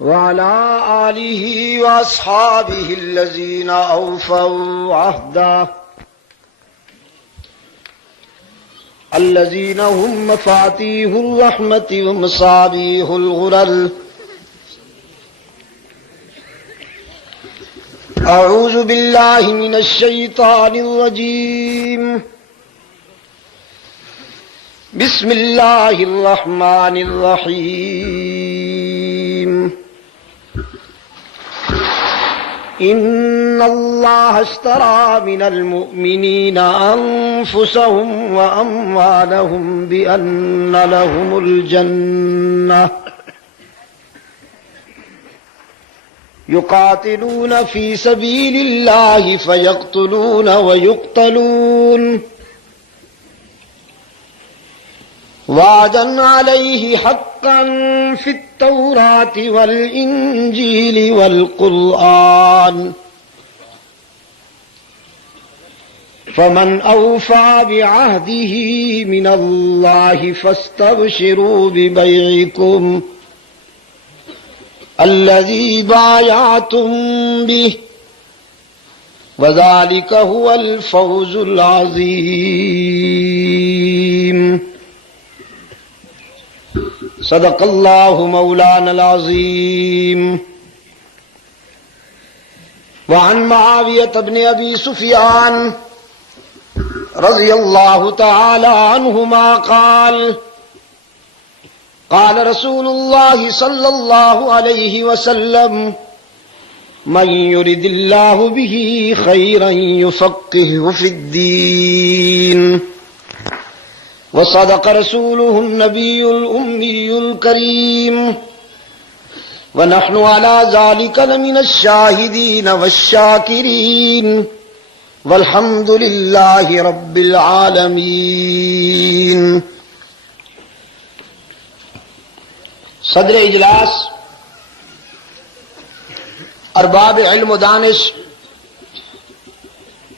وعلى آله وأصحابه الذين أوفوا عهده الذين هم مفاتيح الرحمة ومصابيح الغرر. أعوذ بالله من الشيطان الرجيم. بسم الله الرحمن الرحيم. إن الله اشترى من المؤمنين أنفسهم وأموالهم بأن لهم الجنة يقاتلون في سبيل الله فيقتلون ويقتلون وعدا عليه حقا في التوراة والإنجيل والقرآن فمن أوفى بعهده من الله فاستبشروا ببيعكم الذي بايعتم به وذلك هو الفوز العظيم. صدق الله مولانا العظيم. وعن معاوية بن أبي سفيان رضي الله تعالى عنهما قال قال رسول الله صلى الله عليه وسلم من يرد الله به خيرا يفقهه في الدين. وصدق رسوله النبي الأمي الكريم ونحن على ذلك لمن الشاهدين والشاكرين والحمد لله رب العالمين. صدر اجلاس، ارباب علم و دانش،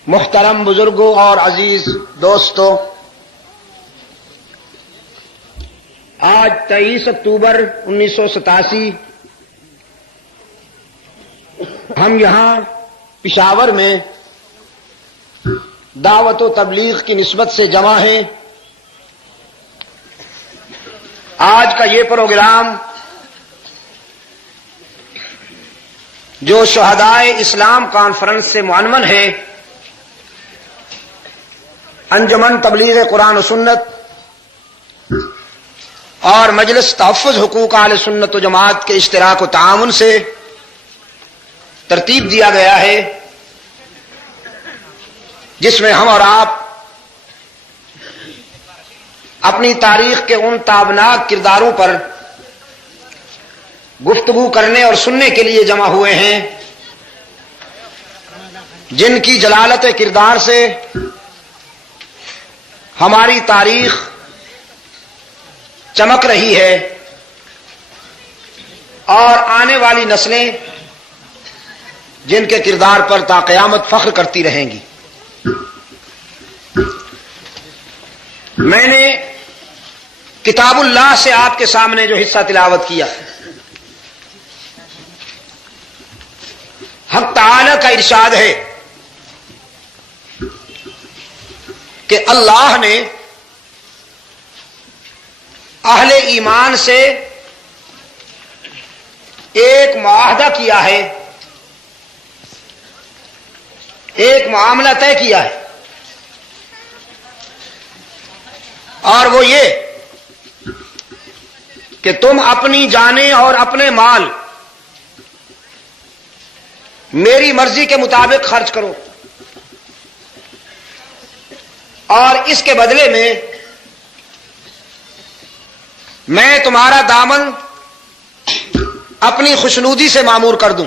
محترم بزرگوں اور عزیز دوستوں، آج 23 اکتوبر 1987 ہم یہاں پشاور میں دعوت و تبلیغ کی نسبت سے جمع ہیں. آج کا یہ پروگرام جو شہدائے اسلام کانفرنس سے معنون ہے، انجمن تبلیغ قرآن و سنت اور مجلس تحفظ حقوق اہل سنت و جماعت کے اشتراک و تعاون سے ترتیب دیا گیا ہے، جس میں ہم اور آپ اپنی تاریخ کے ان تابناک کرداروں پر گفتگو کرنے اور سننے کے لیے جمع ہوئے ہیں جن کی جلالت کردار سے ہماری تاریخ چمک رہی ہے اور آنے والی نسلیں جن کے کردار پر تا قیامت فخر کرتی رہیں گی. میں نے کتاب اللہ سے آپ کے سامنے جو حصہ تلاوت کیا، حق تعالی کا ارشاد ہے کہ اللہ نے اہل ایمان سے ایک معاہدہ کیا ہے، ایک معاملہ طے کیا ہے، اور وہ یہ کہ تم اپنی جانیں اور اپنے مال میری مرضی کے مطابق خرچ کرو، اور اس کے بدلے میں میں تمہارا دامن اپنی خوشنودی سے معمور کر دوں.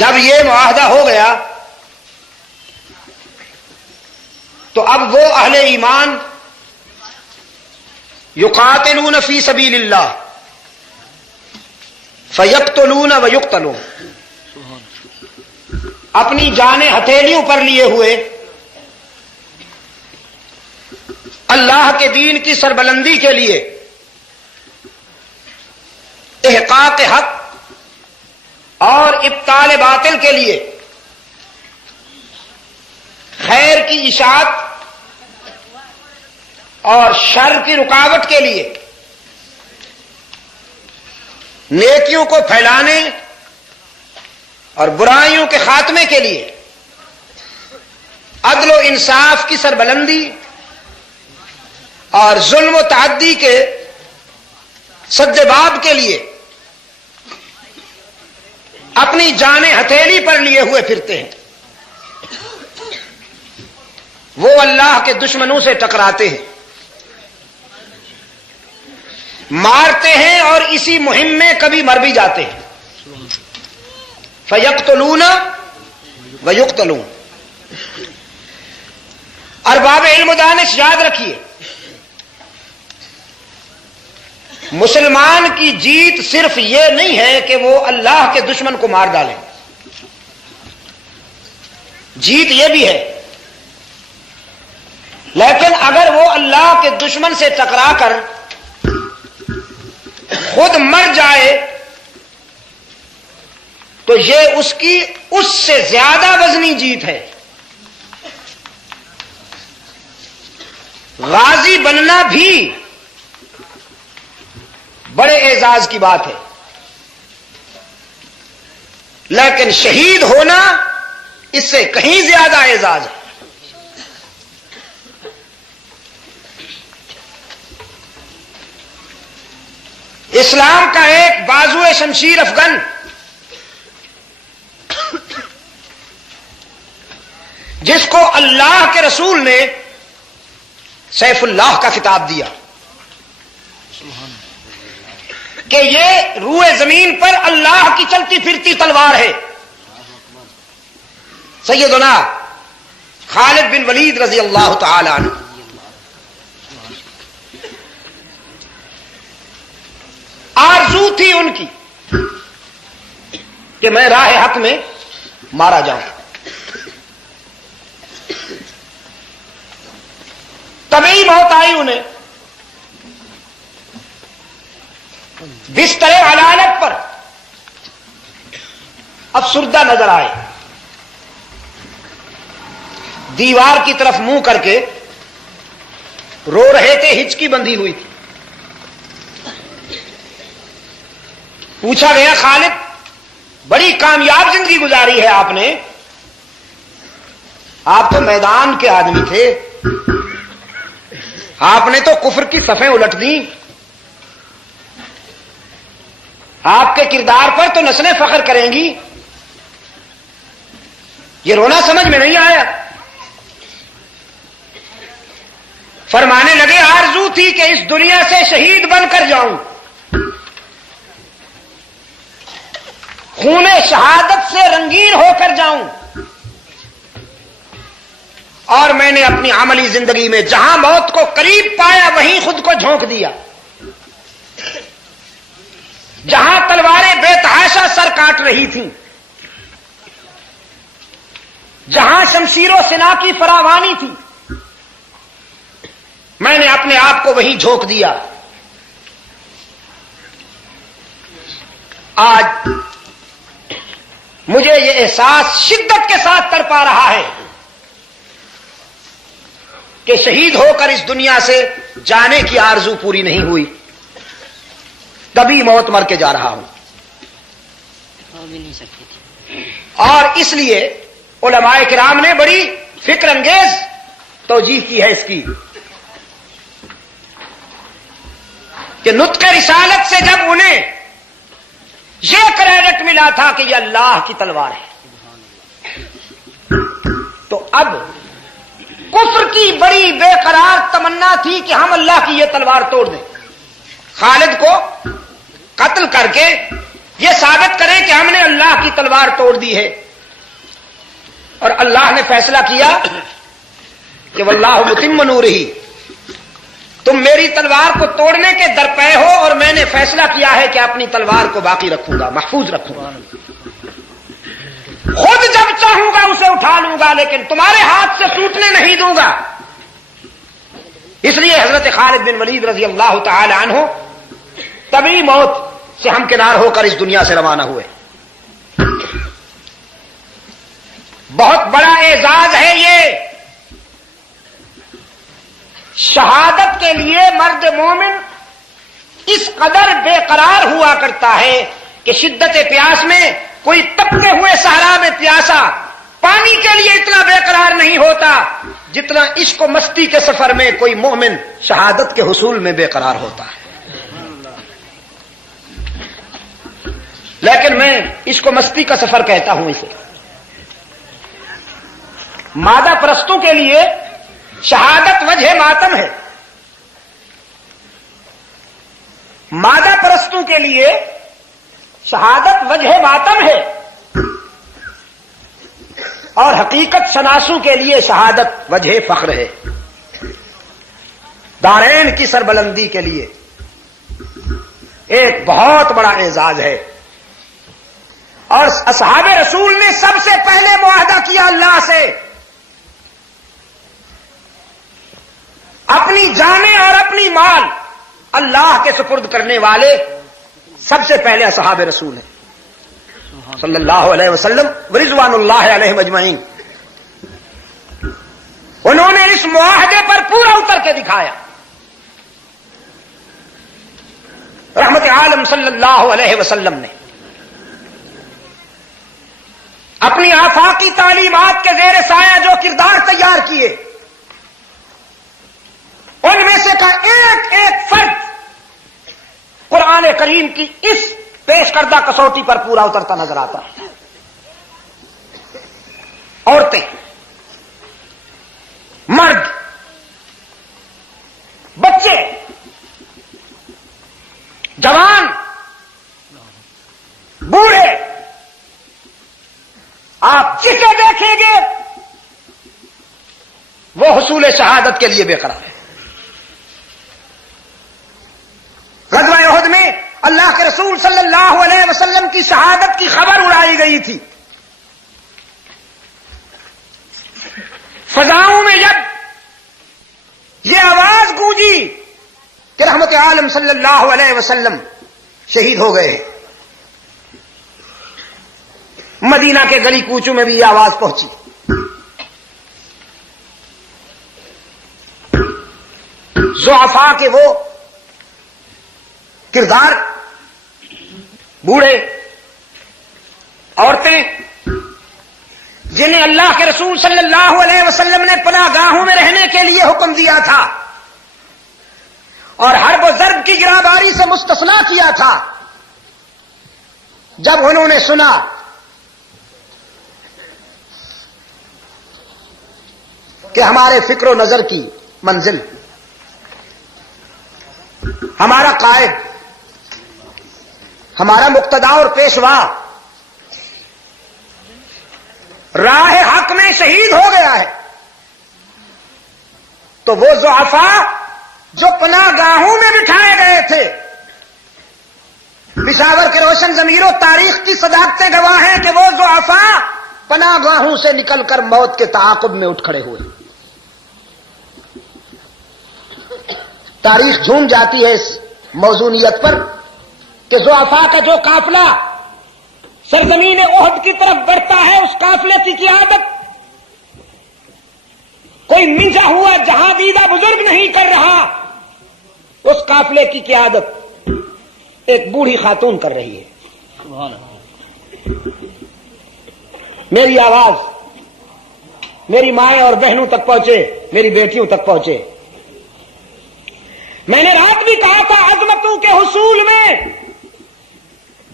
جب یہ معاہدہ ہو گیا تو اب وہ اہل ایمان یقاتلون فی سبیل اللہ فیقتلون ویقتلون، اپنی جانیں ہتھیلیوں پر لیے ہوئے اللہ کے دین کی سربلندی کے لیے احقاق حق اور ابطال باطل کے لیے، خیر کی اشاعت اور شر کی رکاوٹ کے لیے، نیکیوں کو پھیلانے اور برائیوں کے خاتمے کے لیے، عدل و انصاف کی سربلندی اور ظلم و تعدی کے سدباب کے لیے اپنی جانیں ہتھیلی پر لیے ہوئے پھرتے ہیں۔ وہ اللہ کے دشمنوں سے ٹکراتے ہیں، مارتے ہیں اور اسی مہم میں کبھی مر بھی جاتے ہیں۔ فَيَقْتُلُونَ وَيُقْتَلُونَ۔ ارباب علم و دانش یاد رکھیے، مسلمان کی جیت صرف یہ نہیں ہے کہ وہ اللہ کے دشمن کو مار ڈالیں، جیت یہ بھی ہے، لیکن اگر وہ اللہ کے دشمن سے ٹکرا کر خود مر جائے تو یہ اس کی اس سے زیادہ وزنی جیت ہے۔ غازی بننا بھی بڑے اعزاز کی بات ہے، لیکن شہید ہونا اس سے کہیں زیادہ اعزاز ہے۔ اسلام کا ایک بازو شمشیر افغن جس کو اللہ کے رسول نے سیف اللہ کا خطاب دیا کہ یہ روئے زمین پر اللہ کی چلتی پھرتی تلوار ہے، سیدنا خالد بن ولید رضی اللہ تعالی عنہ۔ آرزو تھی ان کی کہ میں راہ حق میں مارا جاؤں، طبعی موت آئی انہیں، بستر علالت پر افسردہ نظر آئے، دیوار کی طرف منہ کر کے رو رہے تھے، ہچکی بندھی ہوئی تھی۔ پوچھا گیا خالد بڑی کامیاب زندگی گزاری ہے آپ نے، آپ تو میدان کے آدمی تھے، آپ نے تو کفر کی صفیں الٹ دی، آپ کے کردار پر تو نسلیں فخر کریں گی، یہ رونا سمجھ میں نہیں آیا۔ فرمانے لگے آرزو تھی کہ اس دنیا سے شہید بن کر جاؤں، خون شہادت سے رنگین ہو کر جاؤں، اور میں نے اپنی عملی زندگی میں جہاں موت کو قریب پایا وہیں خود کو جھونک دیا، جہاں تلواریں بے تحاشا سر کاٹ رہی تھیں، جہاں شمشیر و سنا کی فراوانی تھی، میں نے اپنے آپ کو وہیں جھونک دیا۔ آج مجھے یہ احساس شدت کے ساتھ تڑپا رہا ہے کہ شہید ہو کر اس دنیا سے جانے کی آرزو پوری نہیں ہوئی، کبھی موت مر کے جا رہا ہوں۔ اور اس لیے علماء کرام نے بڑی فکر انگیز توجیہ کی ہے اس کی کہ نطق رسالت سے جب انہیں یہ کریڈٹ ملا تھا کہ یہ اللہ کی تلوار ہے، تو اب کفر کی بڑی بے قرار تمنا تھی کہ ہم اللہ کی یہ تلوار توڑ دیں، خالد کو قتل کر کے یہ ثابت کریں کہ ہم نے اللہ کی تلوار توڑ دی ہے۔ اور اللہ نے فیصلہ کیا کہ واللہ متم نورہ، تم میری تلوار کو توڑنے کے درپے ہو، اور میں نے فیصلہ کیا ہے کہ اپنی تلوار کو باقی رکھوں گا، محفوظ رکھوں گا، خود جب چاہوں گا اسے اٹھا لوں گا، لیکن تمہارے ہاتھ سے ٹوٹنے نہیں دوں گا۔ اس لیے حضرت خالد بن ولید رضی اللہ تعالی عنہ طبعی موت سے ہم کنار ہو کر اس دنیا سے روانہ ہوئے. بہت بڑا اعزاز ہے یہ. شہادت کے لیے مرد مومن اس قدر بے قرار ہوا کرتا ہے کہ شدت پیاس میں کوئی تپتے ہوئے صحرا میں پیاسا پانی کے لیے اتنا بے قرار نہیں ہوتا جتنا عشق و مستی کے سفر میں کوئی مومن شہادت کے حصول میں بے قرار ہوتا ہے. لیکن میں عشق و مستی کا سفر کہتا ہوں اسے. مادہ پرستوں کے لیے شہادت وجہ ماتم ہے. مادہ پرستوں کے لیے شہادت وجہ ماتم ہے اور حقیقت شناسوں کے لیے شہادت وجہ فخر ہے. دارین کی سربلندی کے لیے ایک بہت بڑا اعزاز ہے. اور اصحاب رسول نے سب سے پہلے معاہدہ کیا اللہ سے. اپنی جانیں اور اپنی مال اللہ کے سپرد کرنے والے سب سے پہلے اصحاب رسول ہیں صلی اللہ علیہ وسلم ورضوان اللہ علیہم اجمعین. انہوں نے اس معاہدے پر پورا اتر کے دکھایا. رحمت عالم صلی اللہ علیہ وسلم نے اپنی آفاقی تعلیمات کے زیر سایہ جو کردار تیار کیے ان میں سے کا ایک ایک فرد قرآن کریم کی اس پیش کردہ کسوٹی پر پورا اترتا نظر آتا ہے. عورتیں، مرد، بچے، جوان، بوڑھے، آپ جسے دیکھیں گے وہ حصول شہادت کے لیے بے قرار ہے. غزوہ احد میں اللہ کے رسول صلی اللہ علیہ وسلم کی شہادت کی خبر اڑائی گئی تھی. فضاؤں میں جب یہ آواز گونجی کہ رحمت عالم صلی اللہ علیہ وسلم شہید ہو گئے، مدینہ کے گلی کوچوں میں بھی یہ آواز پہنچی. ضعفاء کے وہ کردار، بوڑھے، عورتیں جنہیں اللہ کے رسول صلی اللہ علیہ وسلم نے پناہ گاہوں میں رہنے کے لیے حکم دیا تھا اور حرب و ضرب کی گراباری سے مستثنا کیا تھا، جب انہوں نے سنا کہ ہمارے فکر و نظر کی منزل، ہمارا قائد، ہمارا مقتدا اور پیشوا راہ حق میں شہید ہو گیا ہے، تو وہ ضعفاء جو پناہ گاہوں میں بٹھائے گئے تھے، پشاور کے روشن ضمیروں تاریخ کی صداقتیں گواہ ہیں کہ وہ ضعفاء پناہ گاہوں سے نکل کر موت کے تعاقب میں اٹھ کھڑے ہوئے. تاریخ جھوم جاتی ہے اس موزونیت پر کہ ضعفاء کا جو قافلہ سرزمین احد کی طرف بڑھتا ہے، اس قافلے کی قیادت کوئی منجا ہوا جہاں دیدہ بزرگ نہیں کر رہا، اس قافلے کی قیادت ایک بوڑھی خاتون کر رہی ہے. میری آواز میری مائیں اور بہنوں تک پہنچے، میری بیٹیوں تک پہنچے. میں نے رات بھی کہا تھا عظمتوں کے حصول میں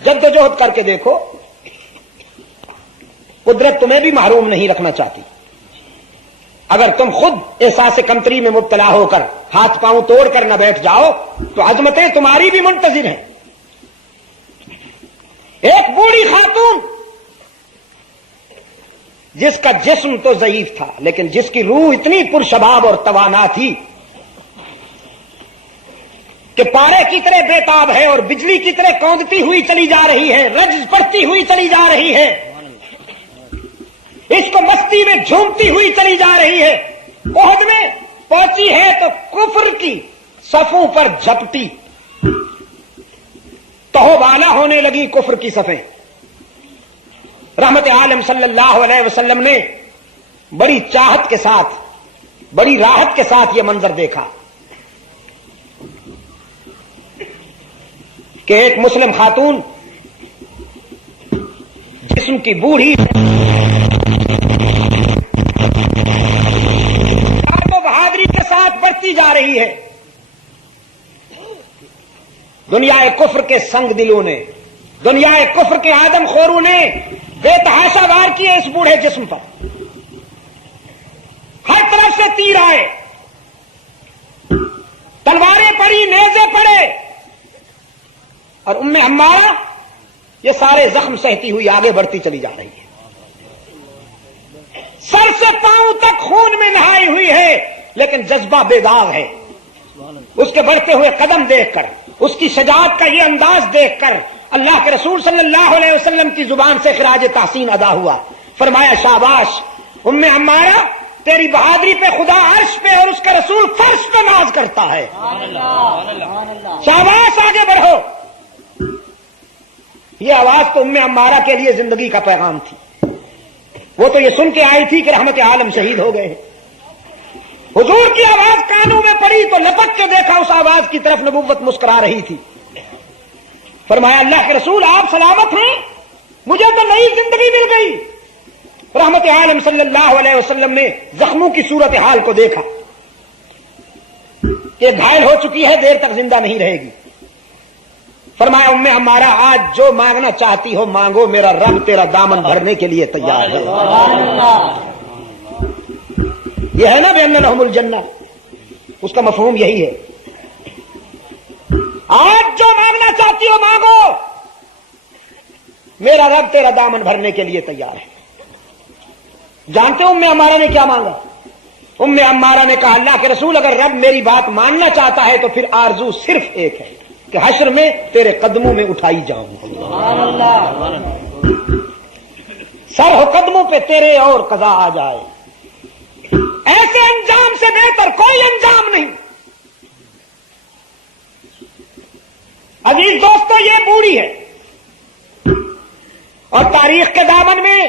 جدوجہد کر کے دیکھو، قدرت تمہیں بھی محروم نہیں رکھنا چاہتی. اگر تم خود احساس کمتری میں مبتلا ہو کر ہاتھ پاؤں توڑ کر نہ بیٹھ جاؤ تو عظمتیں تمہاری بھی منتظر ہیں. ایک بوڑھی خاتون جس کا جسم تو ضعیف تھا لیکن جس کی روح اتنی پرشباب اور توانا تھی کہ پارے کی طرح بےتاب ہے اور بجلی کی طرح کوندتی ہوئی چلی جا رہی ہے، رجز پڑتی ہوئی چلی جا رہی ہے، اس کو مستی میں جھومتی ہوئی چلی جا رہی ہے. احد میں پہنچی ہے تو کفر کی صفوں پر جھپٹی تہو بالا ہونے لگی کفر کی صفیں. رحمت عالم صلی اللہ علیہ وسلم نے بڑی چاہت کے ساتھ، بڑی راحت کے ساتھ یہ منظر دیکھا کہ ایک مسلم خاتون جسم کی بوڑھی بہادری کے ساتھ بڑھتی جا رہی ہے. دنیا کفر کے سنگ دلوں نے، دنیا کفر کے آدم خوروں نے بے تحاشا وار کیے اس بوڑھے جسم پر. ہر طرف سے تیر آئے، تلواریں پڑی، نیزے پڑے، اور ام عمارہ یہ سارے زخم سہتی ہوئی آگے بڑھتی چلی جا رہی ہے. سر سے پاؤں تک خون میں نہائی ہوئی ہے، لیکن جذبہ بے داغ ہے. اس کے بڑھتے ہوئے قدم دیکھ کر، اس کی شجاعت کا یہ انداز دیکھ کر اللہ کے رسول صلی اللہ علیہ وسلم کی زبان سے خراج تحسین ادا ہوا. فرمایا شاباش ام عمارہ، تیری بہادری پہ خدا عرش پہ اور اس کا رسول فرش پہ ناز کرتا ہے. شاباش، آگے بڑھو. یہ آواز تو ام عمارہ کے لیے زندگی کا پیغام تھی. وہ تو یہ سن کے آئی تھی کہ رحمت عالم شہید ہو گئے. حضور کی آواز کانوں میں پڑی تو لپک کے دیکھا اس آواز کی طرف، نبوت مسکرا رہی تھی. فرمایا اللہ کے رسول آپ سلامت ہیں؟ مجھے تو نئی زندگی مل گئی. رحمت عالم صلی اللہ علیہ وسلم نے زخموں کی صورتحال کو دیکھا کہ گھائل ہو چکی ہے، دیر تک زندہ نہیں رہے گی. فرمایا ام عمارہ آج جو مانگنا چاہتی ہو مانگو، میرا رب تیرا دامن بھرنے کے لیے تیار ہے. یہ ہے نا بِأَنَّ لَهُمُ الْجَنَّةُ، اس کا مفہوم یہی ہے. آج جو مانگنا چاہتی ہو مانگو، میرا رب تیرا دامن بھرنے کے لیے تیار ہے. جانتے ہو ام عمارہ نے کیا مانگا؟ ام عمارہ نے کہا اللہ کے رسول اگر رب میری بات ماننا چاہتا ہے تو پھر آرزو صرف ایک ہے کہ حشر میں تیرے قدموں میں اٹھائی جاؤں. سر ہو قدموں پہ تیرے اور قضا آ جائے. ایسے انجام سے بہتر کوئی انجام نہیں. عزیز دوستو، یہ بوڑھی ہے اور تاریخ کے دامن میں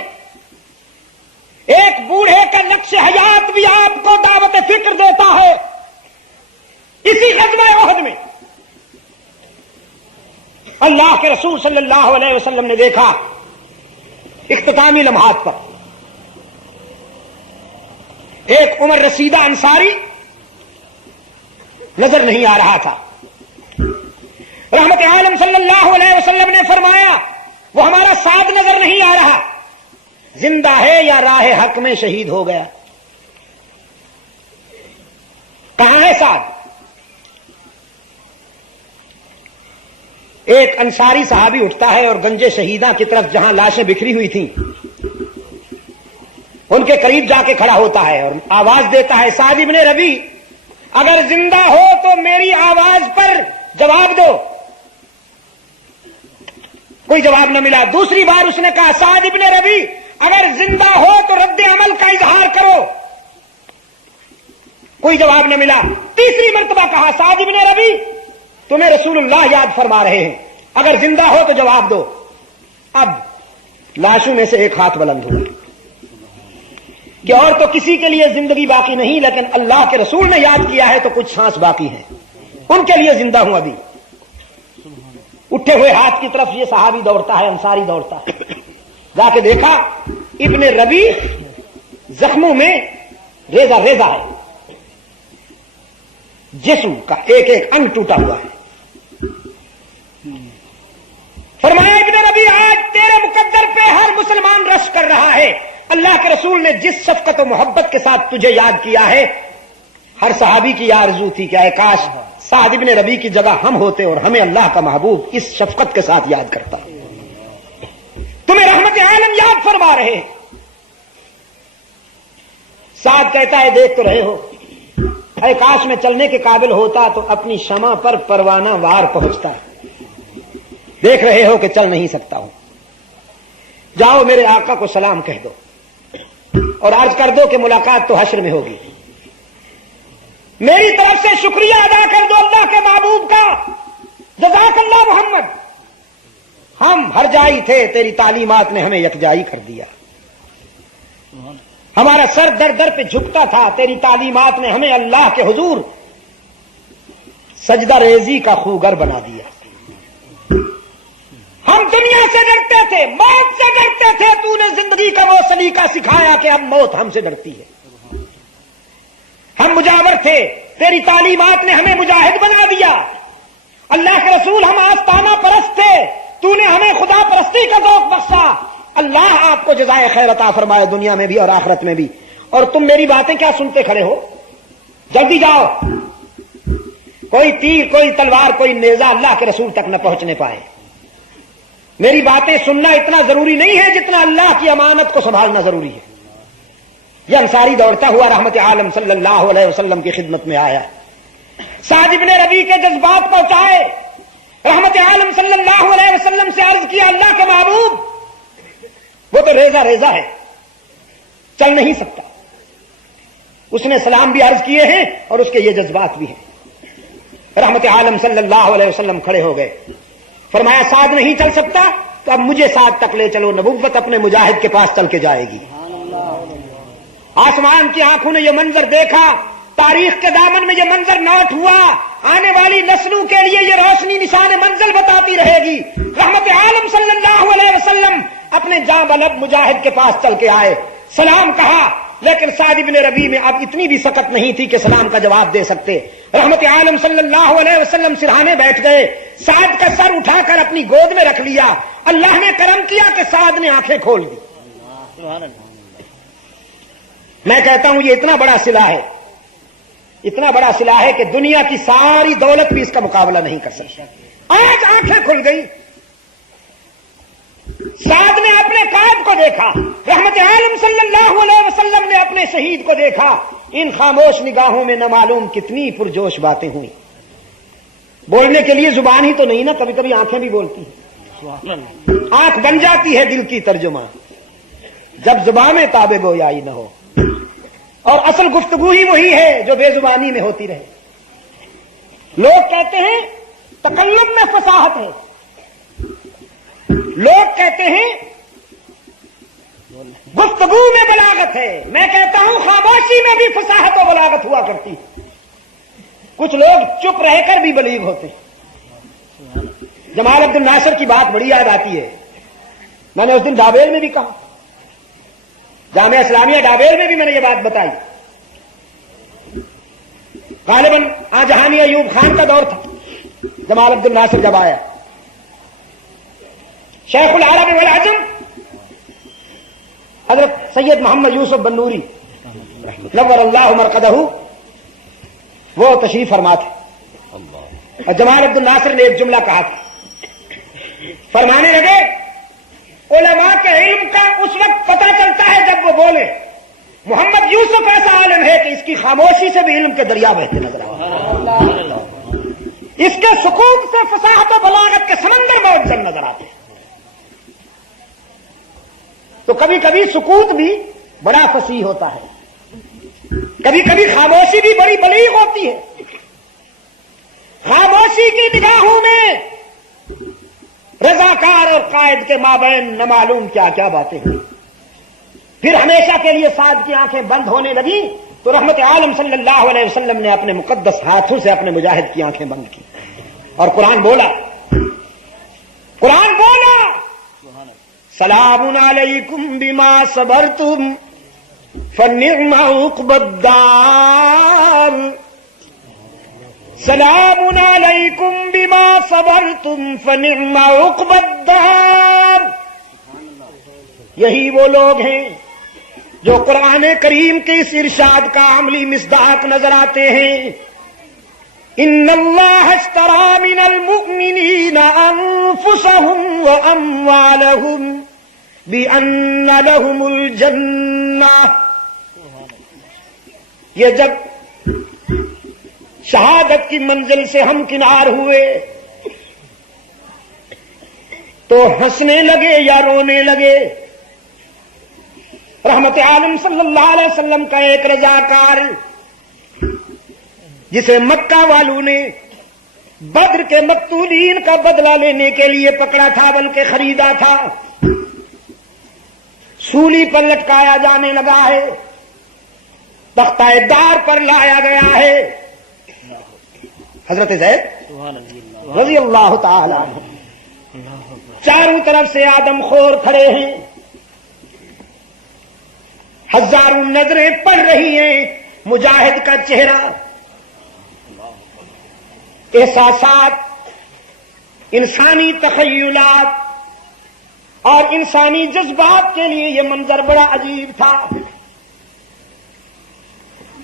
ایک بوڑھے کا نقش حیات بھی آپ کو دعوت فکر دیتا ہے. اسی غزوہ احد میں اللہ کے رسول صلی اللہ علیہ وسلم نے دیکھا اختتامی لمحات پر ایک عمر رسیدہ انصاری نظر نہیں آ رہا تھا. رحمت عالم صلی اللہ علیہ وسلم نے فرمایا وہ ہمارا سعد نظر نہیں آ رہا، زندہ ہے یا راہ حق میں شہید ہو گیا. کہاں ہے سعد؟ ایک انصاری صحابی اٹھتا ہے اور گنجے شہیداں کی طرف جہاں لاشیں بکھری ہوئی تھیں ان کے قریب جا کے کھڑا ہوتا ہے اور آواز دیتا ہے سعد ابن ربی اگر زندہ ہو تو میری آواز پر جواب دو. کوئی جواب نہ ملا. دوسری بار اس نے کہا سعد ابن ربی اگر زندہ ہو تو رد عمل کا اظہار کرو. کوئی جواب نہ ملا. تیسری مرتبہ کہا سعد ابن ربی تمہیں رسول اللہ یاد فرما رہے ہیں، اگر زندہ ہو تو جواب دو. اب لاشوں میں سے ایک ہاتھ بلند ہوا کہ اور تو کسی کے لیے زندگی باقی نہیں، لیکن اللہ کے رسول نے یاد کیا ہے تو کچھ سانس باقی ہے، ان کے لیے زندہ ہوں. ابھی اٹھے ہوئے ہاتھ کی طرف یہ صحابی دوڑتا ہے، انصاری دوڑتا ہے. جا کے دیکھا ابن ربی زخموں میں ریزہ ریزہ ہے، جسم کا ایک ایک انگ ٹوٹا ہوا ہے. فرمایا ابن ربی آج تیرے مقدر پہ ہر مسلمان رش کر رہا ہے. اللہ کے رسول نے جس شفقت و محبت کے ساتھ تجھے یاد کیا ہے، ہر صحابی کی آرزو تھی کہ اے کاش سعد ابن ربی کی جگہ ہم ہوتے اور ہمیں اللہ کا محبوب اس شفقت کے ساتھ یاد کرتا. تمہیں رحمت عالم یاد فرما رہے ہیں. سعد کہتا ہے دیکھ تو رہے ہو، اے کاش میں چلنے کے قابل ہوتا تو اپنی شمع پر پروانہ وار پہنچتا. دیکھ رہے ہو کہ چل نہیں سکتا ہوں. جاؤ میرے آقا کو سلام کہہ دو اور عرض کر دو کہ ملاقات تو حشر میں ہوگی. میری طرف سے شکریہ ادا کر دو اللہ کے محبوب کا. جزاک اللہ محمد. ہر جائی تھے، تیری تعلیمات نے ہمیں یکجائی کر دیا. ہمارا سر در در پہ جھکتا تھا، تیری تعلیمات نے ہمیں اللہ کے حضور سجدہ ریزی کا خوگر بنا دیا. ہم دنیا سے ڈرتے تھے، موت سے ڈرتے تھے، تو نے زندگی کا وہ سلیقہ سکھایا کہ اب موت ہم سے ڈرتی ہے. ہم مجاور تھے، تیری تعلیمات نے ہمیں مجاہد بنا دیا. اللہ کے رسول ہم آستانہ پرست تھے، تو نے ہمیں خدا پرستی کا ذوق بخشا. اللہ آپ کو جزائے خیر عطا فرمائے دنیا میں بھی اور آخرت میں بھی. اور تم میری باتیں کیا سنتے کھڑے ہو؟ جلدی جاؤ. کوئی تیر، کوئی تلوار، کوئی نیزہ اللہ کے رسول تک نہ پہنچنے پائے. میری باتیں سننا اتنا ضروری نہیں ہے جتنا اللہ کی امانت کو سنبھالنا ضروری ہے. یہ انصاری دوڑتا ہوا رحمت عالم صلی اللہ علیہ وسلم کی خدمت میں آیا، سعد بن ربیع کے جذبات پہنچائے، رحمت عالم صلی اللہ علیہ وسلم سے عرض کیا اللہ کے محبوب وہ تو ریزہ ریزہ ہے، چل نہیں سکتا. اس نے سلام بھی عرض کیے ہیں اور اس کے یہ جذبات بھی ہیں. رحمت عالم صلی اللہ علیہ وسلم کھڑے ہو گئے، فرمایا سعد نہیں چل سکتا تو اب مجھے سعد تک لے چلو، نبوت اپنے مجاہد کے پاس چل کے جائے گی. آسمان کی آنکھوں نے یہ منظر دیکھا، تاریخ کے دامن میں یہ منظر نوٹ ہوا، آنے والی نسلوں کے لیے یہ روشنی نشان منزل بتاتی رہے گی. رحمت عالم صلی اللہ علیہ وسلم اپنے جاں بلب مجاہد کے پاس چل کے آئے، سلام کہا، لیکن سعد بن ربیع میں اب اتنی بھی سکت نہیں تھی کہ سلام کا جواب دے سکتے. رحمت عالم صلی اللہ علیہ وسلم سرہانے بیٹھ گئے، سعد کا سر اٹھا کر اپنی گود میں رکھ لیا. اللہ نے کرم کیا کہ سعد نے آنکھیں کھول دی. میں کہتا ہوں یہ اتنا بڑا صلہ ہے، اتنا بڑا صلہ ہے کہ دنیا کی ساری دولت بھی اس کا مقابلہ نہیں کر سکتی. آج آنکھیں کھل گئی. سعد نے اپنے قائد کو دیکھا، رحمت عالم صلی اللہ علیہ وسلم نے اپنے شہید کو دیکھا. ان خاموش نگاہوں میں نہ معلوم کتنی پرجوش باتیں ہوئی. بولنے کے لیے زبان ہی تو نہیں نا، کبھی کبھی آنکھیں بھی بولتی ہیں. آنکھ بن جاتی ہے دل کی ترجمان جب زبان میں تابع گویائی نہ ہو. اور اصل گفتگو ہی وہی ہے جو بے زبانی میں ہوتی رہے. لوگ کہتے ہیں تکلم میں فصاحت ہے، لوگ کہتے ہیں گفتگو میں بلاغت ہے. میں کہتا ہوں خاموشی میں بھی فصاحت و بلاغت ہوا کرتی. کچھ لوگ چپ رہ کر بھی بلیغ ہوتے. جمال عبد الناصر کی بات بڑی یاد آتی ہے. میں نے اس دن ڈابیل میں بھی کہا، جامعہ اسلامیہ ڈابیل میں بھی میں نے یہ بات بتائی. غالباً آجہانی ایوب خان کا دور تھا. جمال عبد الناصر جب آیا، شیخ العرب والعجم حضرت سید محمد یوسف بنوری نور اللہ مرقدہ وہ تشریف فرما تھے. اور جمال عبد الناصر نے ایک جملہ کہا تھا، فرمانے لگے علماء کے علم کا اس وقت پتہ چلتا ہے جب وہ بولے. محمد یوسف ایسا عالم ہے کہ اس کی خاموشی سے بھی علم کے دریا بہتے نظر آتے، اس کے سکوت سے فصاحت و بلاغت کے سمندر بہت جل نظر آتے ہیں. تو کبھی کبھی سکوت بھی بڑا فصیح ہوتا ہے، کبھی کبھی خاموشی بھی بڑی بلیغ ہوتی ہے. خاموشی کی نگاہوں میں رضاکار اور قائد کے مابین نہ معلوم کیا کیا باتیں ہوئی. پھر ہمیشہ کے لیے سعد کی آنکھیں بند ہونے لگی تو رحمت عالم صلی اللہ علیہ وسلم نے اپنے مقدس ہاتھوں سے اپنے مجاہد کی آنکھیں بند کی اور قرآن بولا. سلام علیکم بما صبرتم فنعم عقبی الدار. سلام علیکم بما صبرتم فنعم عقبی الدار. یہی وہ لوگ ہیں جو قرآن کریم کے اس ارشاد کا عملی مصداق نظر آتے ہیں. ان اللہ اشتری من المؤمنین انفسهم واموالهم بان لهم الجنہ. یہ جب شہادت کی منزل سے ہم کنار ہوئے تو ہنسنے لگے یا رونے لگے. رحمت عالم صلی اللہ علیہ وسلم کا ایک رضاکار جسے مکہ والوں نے بدر کے مقتولین کا بدلہ لینے کے لیے پکڑا تھا بلکہ خریدا تھا، سولی پر لٹکایا جانے لگا ہے، تختہ دار پر لایا گیا ہے۔ حضرت زید رضی اللہ تعالی عنہ، چاروں طرف سے آدم خور کھڑے ہیں، ہزاروں نظریں پڑ رہی ہیں، مجاہد کا چہرہ، احساسات، انسانی تخیلات اور انسانی جذبات کے لیے یہ منظر بڑا عجیب تھا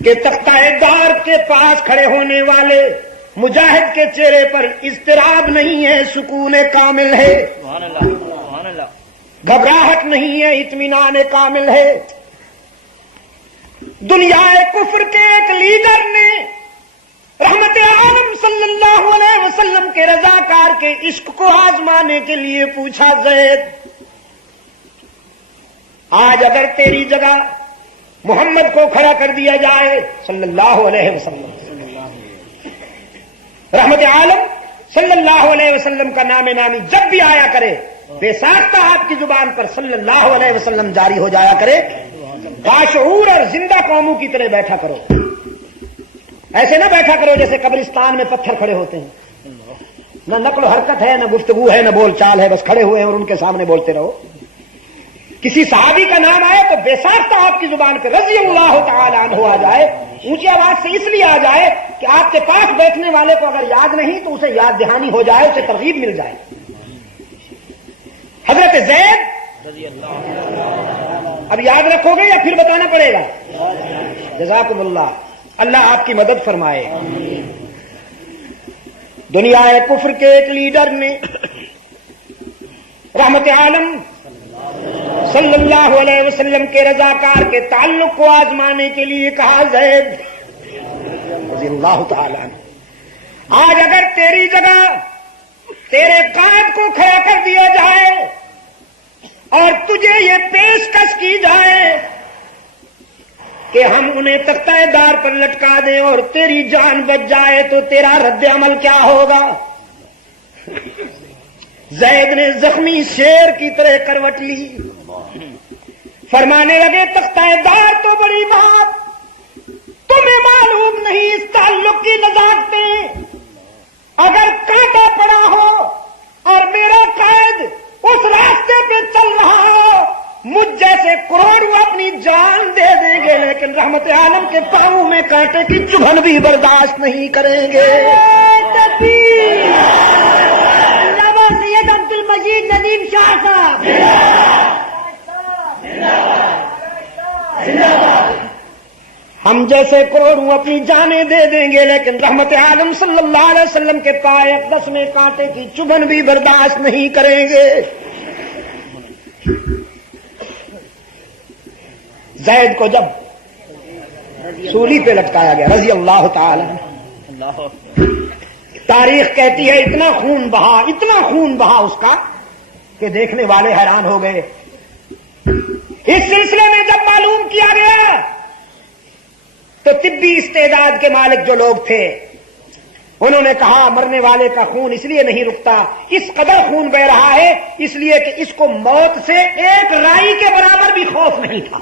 کہ تختہ دار کے پاس کھڑے ہونے والے مجاہد کے چہرے پر اضطراب نہیں ہے، سکون کامل ہے، گھبراہٹ نہیں ہے، اطمینان کامل ہے۔ دنیا کفر کے ایک لیڈر نے رحمت عالم صلی اللہ علیہ وسلم کے رضاکار کے عشق کو آزمانے کے لیے پوچھا، زید آج اگر تیری جگہ محمد کو کھڑا کر دیا جائے صلی اللہ علیہ وسلم، رحمت عالم صلی اللہ علیہ وسلم کا نام نامی جب بھی آیا کرے بے ساختہ آپ کی زبان پر صلی اللہ علیہ وسلم جاری ہو جایا کرے، باشعور اور زندہ قوموں کی طرح بیٹھا کرو، ایسے نہ بیٹھا کرو جیسے قبرستان میں پتھر کھڑے ہوتے ہیں، نہ نقل و حرکت ہے، نہ گفتگو ہے، نہ بول چال ہے، بس کھڑے ہوئے ہیں اور ان کے سامنے بولتے رہو۔ کسی صحابی کا نام آئے تو بے ساختہ آپ کی زبان پہ رضی اللہ تعالی عنہ آ جائے، اونچی آواز سے اس لیے آ جائے کہ آپ کے پاس بیٹھنے والے کو اگر یاد نہیں تو اسے یاد دہانی ہو جائے، اسے ترغیب مل جائے۔ حضرت زید اب یاد رکھو گے یا پھر بتانا پڑے گا؟ جزاکم اللہ، اللہ آپ کی مدد فرمائے۔ دنیا کفر کے ایک لیڈر نے رحمت عالم صلی اللہ علیہ وسلم کے رضاکار کے تعلق کو آزمانے کے لیے کہا، زید رضی اللہ تعالی عنہ، آج اگر تیری جگہ تیرے قائد کو کھڑا کر دیا جائے اور تجھے یہ پیشکش کی جائے کہ ہم انہیں تختہ دار پر لٹکا دیں اور تیری جان بچ جائے تو تیرا رد عمل کیا ہوگا؟ زید نے زخمی شیر کی طرح کروٹ لی، فرمانے لگے، تختہ دار تو بڑی بات، تمہیں معلوم نہیں اس تعلق کی نزاکتیں، اگر کانٹا پڑا ہو اور میرا قائد اس راستے پہ چل رہا ہو، مجھ جیسے کروڑوں اپنی جان دے دیں گے لیکن رحمت عالم کے پاؤں میں کانٹے کی چبھن بھی برداشت نہیں کریں گے۔ سید عبد المجید ندیم شاہ صاحب، ہم جیسے کروڑوں اپنی جانیں دے دیں گے لیکن رحمت عالم صلی اللہ علیہ وسلم کے پائے اقدس میں کانٹے کی چبھن بھی برداشت نہیں کریں گے۔ زید کو جب سولی پہ لٹکایا گیا رضی اللہ تعالی عنہ، تاریخ کہتی ہے اتنا خون بہا اس کا کہ دیکھنے والے حیران ہو گئے۔ اس سلسلے میں جب معلوم کیا گیا تو طبی استعداد کے مالک جو لوگ تھے انہوں نے کہا مرنے والے کا خون اس لیے نہیں رکتا، اس قدر خون بہ رہا ہے اس لیے کہ اس کو موت سے ایک رائی کے برابر بھی خوف نہیں تھا،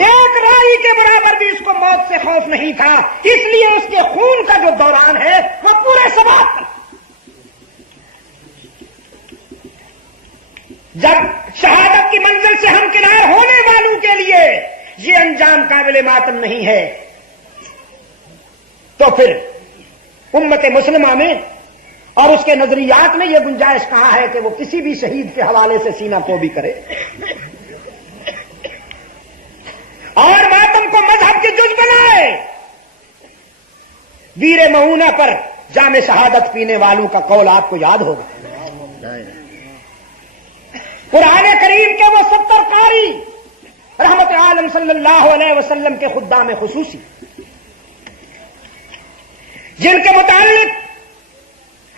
ایک رائی کے برابر بھی اس کو موت سے خوف نہیں تھا، اس لیے اس کے خون کا جو دوران ہے وہ پورے سبات تک۔ جب شہادت کی منزل سے ہمکنار ہونے والوں کے لیے یہ انجام قابل ماتم نہیں ہے تو پھر امت مسلمہ میں اور اس کے نظریات میں یہ گنجائش کہاں ہے کہ وہ کسی بھی شہید کے حوالے سے سینہ کو بھی کرے اور ماتم کو مذہب کی جز بنائے۔ ویر مؤونہ پر جام شہادت پینے والوں کا قول آپ کو یاد ہوگا، قرآن کریم کے وہ 70 قاری رحمت عالم صلی اللہ علیہ وسلم کے خدام خصوصی جن کے متعلق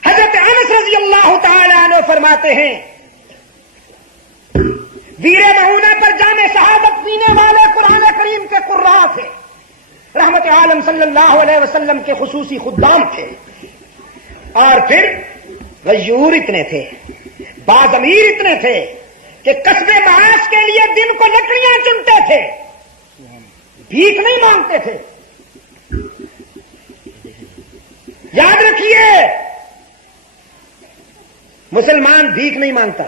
حضرت انس رضی اللہ تعالی عنہ فرماتے ہیں ویر مؤونہ پر جام شہادت پینے والے قرآن کریم کے قراء تھے، رحمت عالم صلی اللہ علیہ وسلم کے خصوصی خدام تھے، اور پھر غیور اتنے تھے، بازمیر اتنے تھے کہ کسب معاش کے لیے دن کو لکڑیاں چنتے تھے، بھیک نہیں مانگتے تھے۔ یاد رکھیے، مسلمان بھیک نہیں مانگتا۔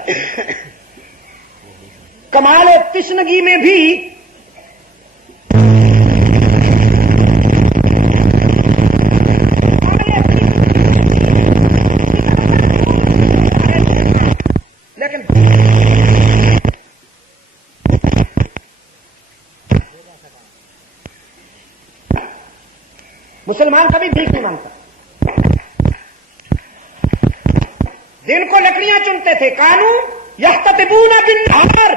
کمال تشنگی میں بھی لیکن مسلمان کبھی بھیک نہیں مانگتا، دن کو لکڑیاں چنتے تھے۔ کانو یحتطبون بالنہار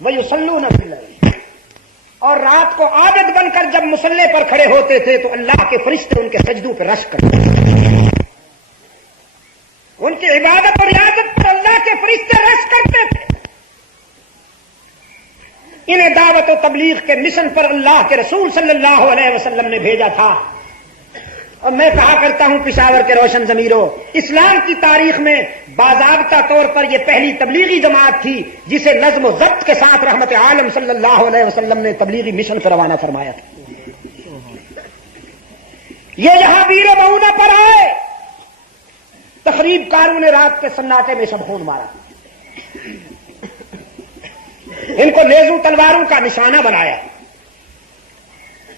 ویصلون باللیل، اور رات کو عابد بن کر جب مصلے پر کھڑے ہوتے تھے تو اللہ کے فرشتے ان کے سجدوں پہ رشک کرتے تھے، ان کی عبادت اور عیادت پر اللہ کے فرشتے رشک کرتے تھے۔ انہیں دعوت و تبلیغ کے مشن پر اللہ کے رسول صلی اللہ علیہ وسلم نے بھیجا تھا۔ اور میں کہا کرتا ہوں پشاور کے روشن ضمیروں، اسلام کی تاریخ میں باضابطہ طور پر یہ پہلی تبلیغی جماعت تھی جسے نظم و ضبط کے ساتھ رحمت عالم صلی اللہ علیہ وسلم نے تبلیغی مشن پر روانہ فرمایا تھا۔ یہ یہاں ویر مؤونہ پر آئے، تقریب کاروں نے رات کے سناٹے میں سب خون مارا، ان کو نیزوں تلواروں کا نشانہ بنایا،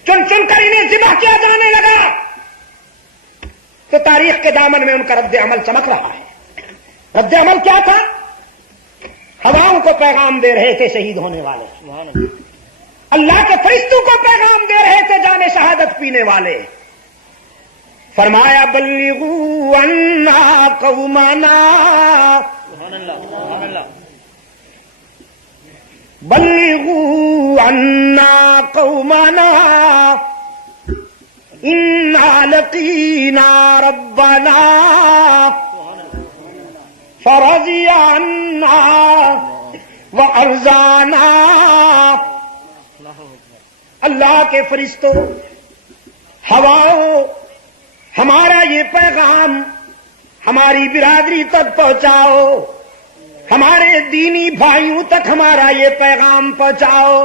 چن چن کر انہیں ذبح کیا جانے لگا۔ تو تاریخ کے دامن میں ان کا رد عمل چمک رہا ہے۔ رد عمل کیا تھا؟ ہواؤں کو پیغام دے رہے تھے شہید ہونے والے، اللہ کے فرشتوں کو پیغام دے رہے تھے جان شہادت پینے والے۔ فرمایا بلغوا عنا قومنا، بلغوا عنا قومنا انا لقینا ربنا فرضی عنا وارضانا۔ اللہ کے فرشتوں، ہواؤں، ہمارا یہ پیغام ہماری برادری تک پہنچاؤ، ہمارے دینی بھائیوں تک ہمارا یہ پیغام پہنچاؤ،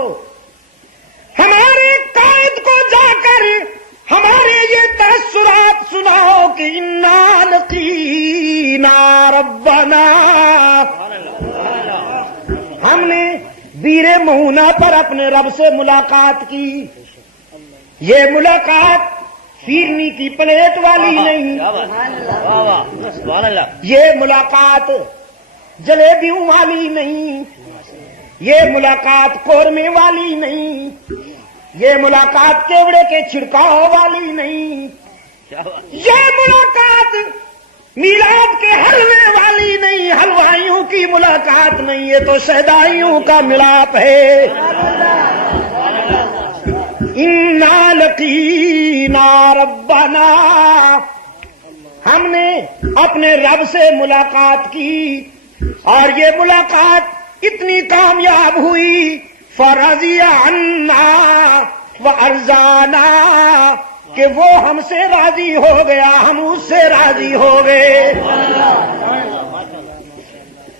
ہمارے قائد کو جا کر ہمارے یہ تأثرات سناؤ کہ انا لقینا ربنا، ہم نے ویر مؤونہ پر اپنے رب سے ملاقات کی۔ یہ ملاقات فیرنی کی پلیٹ والی نہیں، یہ ملاقات جلیبیوں والی نہیں، یہ ملاقات قورمے والی نہیں، یہ ملاقات کیوڑے کے چھڑکاؤ والی نہیں، یہ ملاقات میلاد کے حلوے والی نہیں، حلوائیوں کی ملاقات نہیں، یہ تو شہدائیوں کا ملاپ ہے۔ انا لقینا ربنا، ہم نے اپنے رب سے ملاقات کی، اور یہ ملاقات اتنی کامیاب ہوئی، فرضی عنا وارضانا، کہ وہ ہم سے راضی ہو گیا، ہم اس سے راضی ہو گئے۔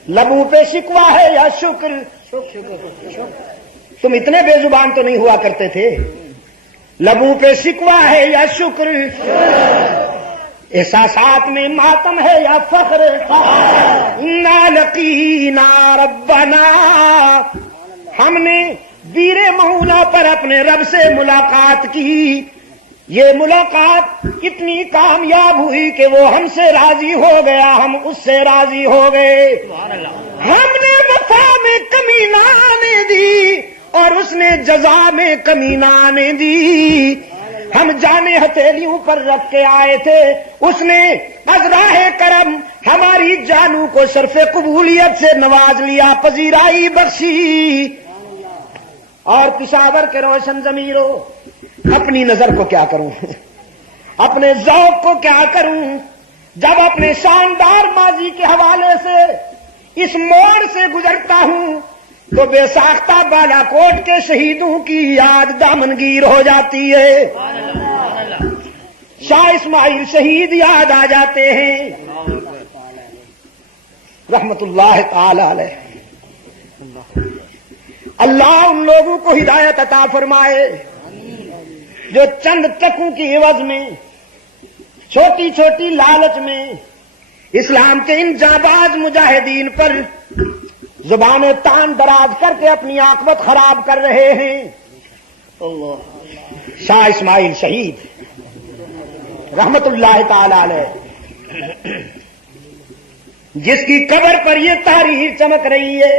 لبوں پہ شکوہ ہے یا شکر؟ تم اتنے بے زبان تو نہیں ہوا کرتے تھے۔ لبوں پہ شکوہ ہے یا شکر؟ احساسات میں ماتم ہے یا فخر؟ انا لقینا ربنا، ہم نے ویر مؤونہ پر اپنے رب سے ملاقات کی، یہ ملاقات اتنی کامیاب ہوئی کہ وہ ہم سے راضی ہو گیا، ہم اس سے راضی ہو گئے۔ ہم نے وفا میں کمی نہ آنے دی اور اس نے جزا میں کمی نہ آنے دی۔ ہم جانے ہتھیلیوں پر رکھ کے آئے تھے، اس نے از راہ کرم ہماری جانوں کو شرف قبولیت سے نواز لیا، پذیرائی بخشی۔ اور پشاور کے روشن ضمیروں، اپنی نظر کو کیا کروں، اپنے ذوق کو کیا کروں، جب اپنے شاندار ماضی کے حوالے سے اس موڑ سے گزرتا ہوں تو بے ساختہ بالا کوٹ کے شہیدوں کی یاد دامنگیر ہو جاتی ہے، شاہ اسماعیل شہید یاد آ جاتے ہیں رحمت اللہ تعالی علیہ۔ اللہ ان لوگوں کو ہدایت عطا فرمائے جو چند ٹکوں کی عوض میں، چھوٹی چھوٹی لالچ میں اسلام کے ان جانباز مجاہدین پر زبان تان دراز کر کے اپنی عاقبت خراب کر رہے ہیں۔ شاہ اسماعیل شہید رحمت اللہ تعالی علیہ، جس کی قبر پر یہ تحریر چمک رہی ہے،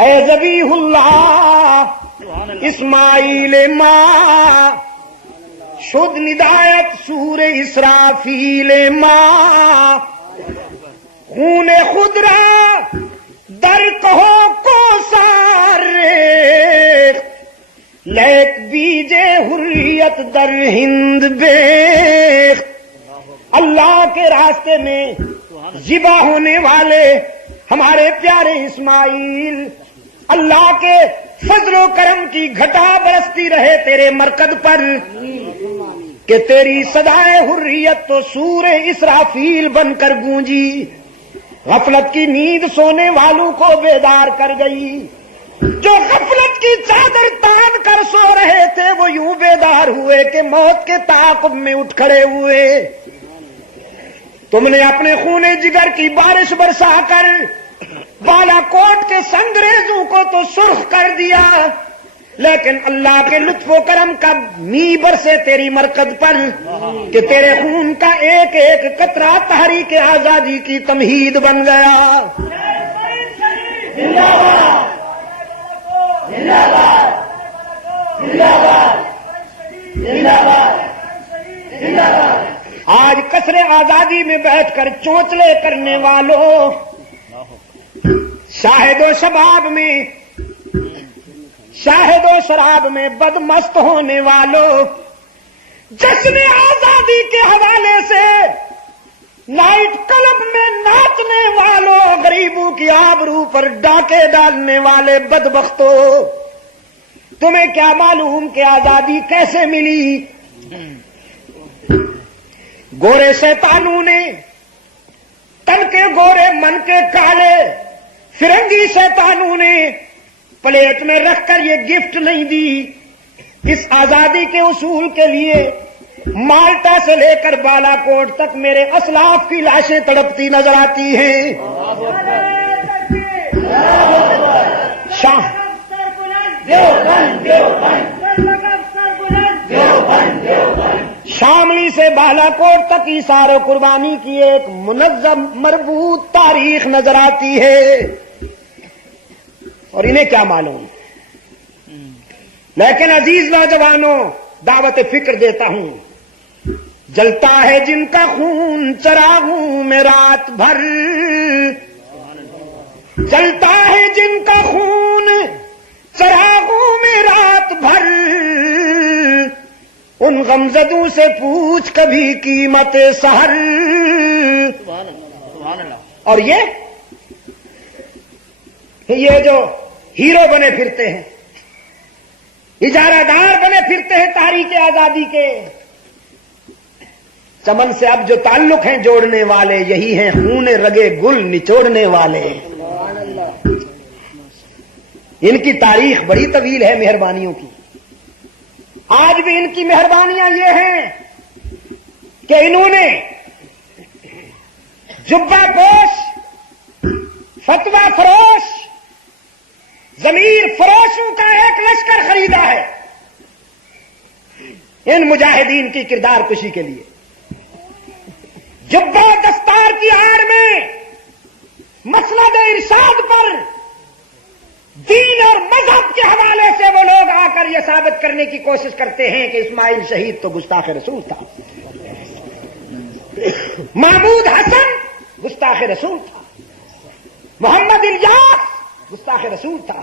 اے ذبیح اللہ اسماعیل ماں شد ندایت سور اسرافیل ماں، خون خود را در کہو کو سارے لیک بیجے حریت در ہند بیخ۔ اللہ کے راستے میں ذبح ہونے والے ہمارے پیارے اسماعیل، اللہ کے فضل و کرم کی گھٹا برستی رہے تیرے مرکز پر کہ تیری صدائے حریت تو سور اسرافیل بن کر گونجی، غفلت کی نیند سونے والوں کو بیدار کر گئی، جو غفلت کی چادر تان کر سو رہے تھے وہ یوں بیدار ہوئے کہ موت کے تعاقب میں اٹھ کھڑے ہوئے۔ تم نے اپنے خون جگر کی بارش برسا کر بالا کوٹ کے سنگریزوں کو تو سرخ کر دیا، لیکن اللہ کے لطف و کرم کا می برسے تیری مرکز پر کہ تیرے خون کا ایک ایک قطرہ تحریک آزادی کی تمہید بن گیا۔ آج قصر آزادی میں بیٹھ کر چونچلے کرنے والوں، شاہد و شباب میں، شاہد و شراب میں بدمست ہونے والوں، جشن آزادی کے حوالے سے نائٹ کلب میں ناچنے والوں، غریبوں کی آبرو پر ڈاکے ڈالنے والے بدبختوں، تمہیں کیا معلوم کہ آزادی کیسے ملی؟ گورے شیطانوں نے تن کے گورے من کے کالے فرنگی شیطانوں نے پلیٹ میں رکھ کر یہ گفٹ نہیں دی۔ اس آزادی کے اصول کے لیے مالٹا سے لے کر بالا کوٹ تک میرے اسلاف کی لاشیں تڑپتی نظر آتی ہیں۔ شاملی سے بالا کوٹ تک ایثار و قربانی کی ایک منظم مربوط تاریخ نظر آتی ہے، اور انہیں کیا معلوم۔ لیکن عزیز نوجوانوں، دعوت فکر دیتا ہوں، جلتا ہے جن کا خون چراغوں میں رات بھر، جلتا ہے جن کا خون چراغوں میں رات بھر، ان غمزدوں سے پوچھ کبھی قیمت سحر۔ اور یہ جو ہیرو بنے پھرتے ہیں، اجارہ دار بنے پھرتے ہیں تحریک آزادی کے، چمن سے اب جو تعلق ہیں جوڑنے والے یہی ہیں خون رگے گل نچوڑنے والے۔ ان کی تاریخ بڑی طویل ہے مہربانیوں کی۔ آج بھی ان کی مہربانیاں یہ ہیں کہ انہوں نے جبہ پوش، فتویٰ فروش، ضمیر فروشوں کا ایک لشکر خریدا ہے ان مجاہدین کی کردار کشی کے لیے۔ جبہ دستار کی آڑ میں مسند ارشاد پر دین اور مذہب کے حوالے سے وہ لوگ آ کر یہ ثابت کرنے کی کوشش کرتے ہیں کہ اسماعیل شہید تو گستاخ رسول تھا، محمود حسن گستاخ رسول تھا، محمد الیاس گستاخ رسول تھا،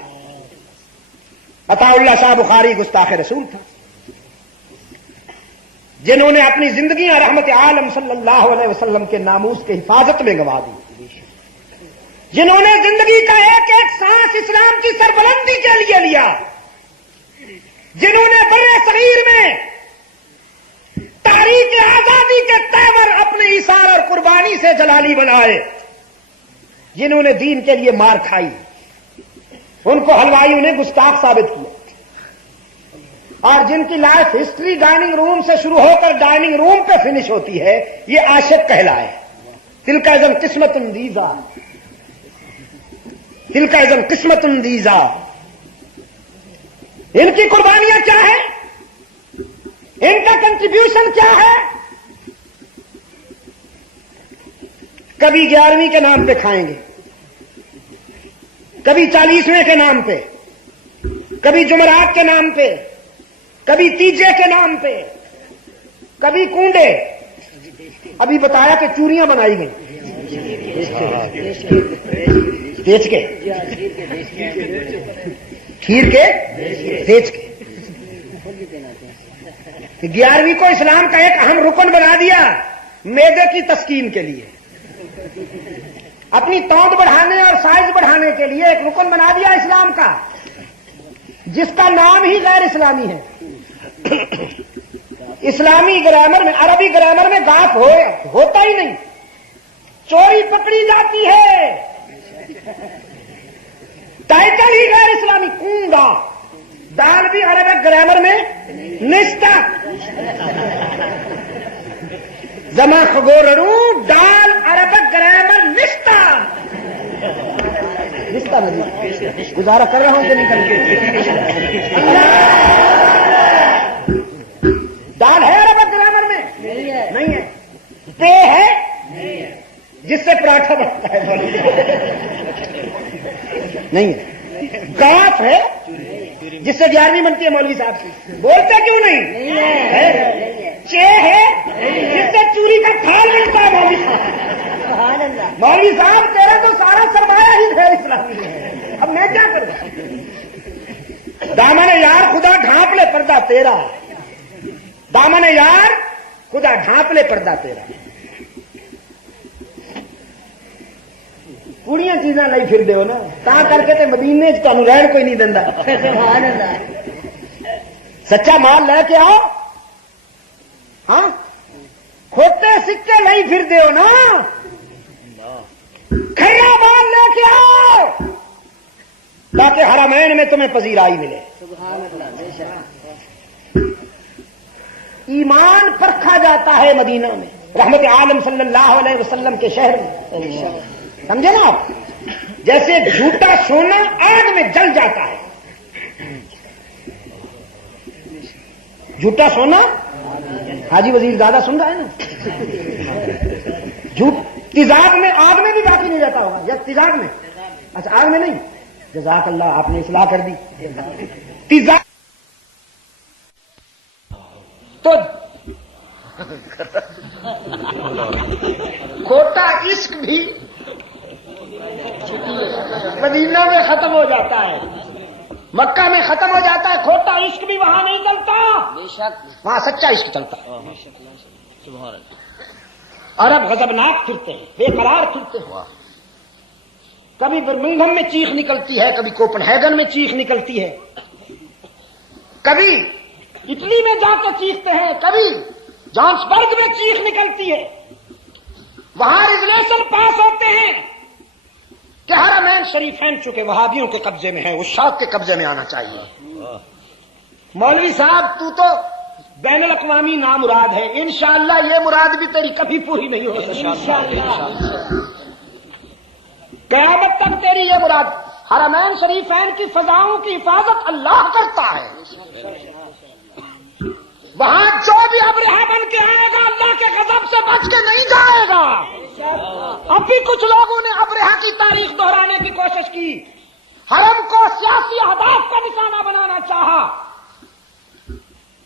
عطا اللہ شاہ بخاری گستاخ رسول تھا، جنہوں نے اپنی زندگیاں رحمت عالم صلی اللہ علیہ وسلم کے ناموس کی حفاظت میں گنوا دی۔ جنہوں نے زندگی کا ایک ایک سانس اسلام کی سربلندی کے لیے لیا، جنہوں نے بڑے صغیر میں تاریخ آزادی کے تیور اپنے ایثار اور قربانی سے جلالی بنائے، جنہوں نے دین کے لیے مار کھائی، ان کو حلوائیوں نے گستاخ ثابت کیا، اور جن کی لائف ہسٹری ڈائننگ روم سے شروع ہو کر ڈائننگ روم پہ فنش ہوتی ہے، یہ عاشق کہلائے۔ دل کا ازم قسمت اندیزا، دل کا ازم قسمت اندیزا۔ ان کی قربانیاں کیا ہیں؟ ان کا کنٹریبیوشن کیا ہے؟ کبھی 11ویں کے نام پہ کھائیں گے، کبھی 40ویں کے نام پہ، کبھی جمعرات کے نام پہ، کبھی تیجے کے نام پہ، کبھی کنڈے۔ ابھی بتایا کہ چوریاں بنائی گئی بیچ کے، کھیر کے بیچ کے۔ 11ویں کو اسلام کا ایک اہم رکن بنا دیا معدے کی تسکین کے لیے، اپنی توند بڑھانے اور سائز بڑھانے کے لیے ایک رکن بنا دیا اسلام کا، جس کا نام ہی غیر اسلامی ہے۔ اسلامی گرامر میں، عربی گرامر میں گاپ ہوتا ہی نہیں، چوری پکڑی جاتی ہے، ٹائٹل ہی غیر اسلامی۔ کنڈا، دال بھی عربک گرامر میں نشتا، زما خگورڑوں دال عربک گرامر نشتا، نشتا نہیں گزارا کر رہا ہوں کہ نہیں کر دال ہے عربک گرامر میں؟ نہیں ہے۔ پے ہے جس سے پراٹھا بنتا ہے، نہیں ہے۔ گاف ہے جس سے 11ویں بنتی ہے مولوی صاحب کی، بولتے کیوں نہیں ہے؟ چے ہے جس سے چوری کا تھال ملتا ہے مولوی صاحب۔ مولوی صاحب تیرا تو سارا سرمایہ ہی غیر اسلامی ہے، اب میں کیا کروں؟ دامن یار خدا ڈھانپ لے پردہ تیرا، دامن یار خدا ڈھانپ لے پردہ تیرا۔ پوڑیاں چیزاں لائی پھر دے ہو نا، تا کر کے تے مدینے چ تانوں رہن کوئی نہیں دیندا۔ سبحان اللہ۔ سچا مال لے کے آؤ، ہاں کھوتے سکے لائی پھر دے ہو نا، کھرا مال لے کے آؤ تاکہ حرمین میں تمہیں پذیرائی ملے۔ سبحان اللہ۔ بے شک ایمان پرکھا جاتا ہے مدینہ میں، رحمت عالم صلی اللہ علیہ وسلم کے شہر میں، سمجھے نا آپ؟ جیسے جھوٹا سونا آگ میں جل جاتا ہے، جھوٹا سونا، حاجی وزیر زیادہ سن رہا ہے نا، جھوٹ تیزاب میں، آگ میں بھی باقی نہیں رہتا ہوگا، یا تیزاب میں؟ اچھا آگ میں نہیں، جزاک اللہ آپ نے اصلاح کر دی۔ تیزاب تو کھوٹا عشق بھی مدینہ میں ختم ہو جاتا ہے، مکہ میں ختم ہو جاتا ہے، کھوٹا عشق بھی وہاں نہیں چلتا، بے شک وہاں سچا عشق چلتا ہے۔ عرب غضبناک پھرتے ہیں، بے قرار پھرتے ہیں، کبھی برمنگھم میں چیخ نکلتی ہے، کبھی کوپن ہیگن میں چیخ نکلتی ہے، کبھی اٹلی میں جا کے چیختے ہیں، کبھی جانسبرگ میں چیخ نکلتی ہے۔ وہاں ریزولیشن پاس ہوتے ہیں کہ حرمین شریفین چونکہ وہابیوں کے قبضے میں ہے، عشاق کے قبضے میں آنا چاہیے۔ مولوی صاحب تو بین الاقوامی نامراد ہے، انشاءاللہ یہ مراد بھی تیری کبھی پوری نہیں ہو سکتی، قیامت تک تیری یہ مراد۔ حرمین شریفین کی فضاؤں کی حفاظت اللہ کرتا ہے، وہاں جو بھی ابرہہ بن کے آئے گا اللہ کے غضب سے بچ کے نہیں جائے گا۔ اب بھی کچھ لوگوں نے ابرہہ کی تاریخ دہرانے کی کوشش کی، حرم کو سیاسی اہداف کا نشانہ بنانا چاہا،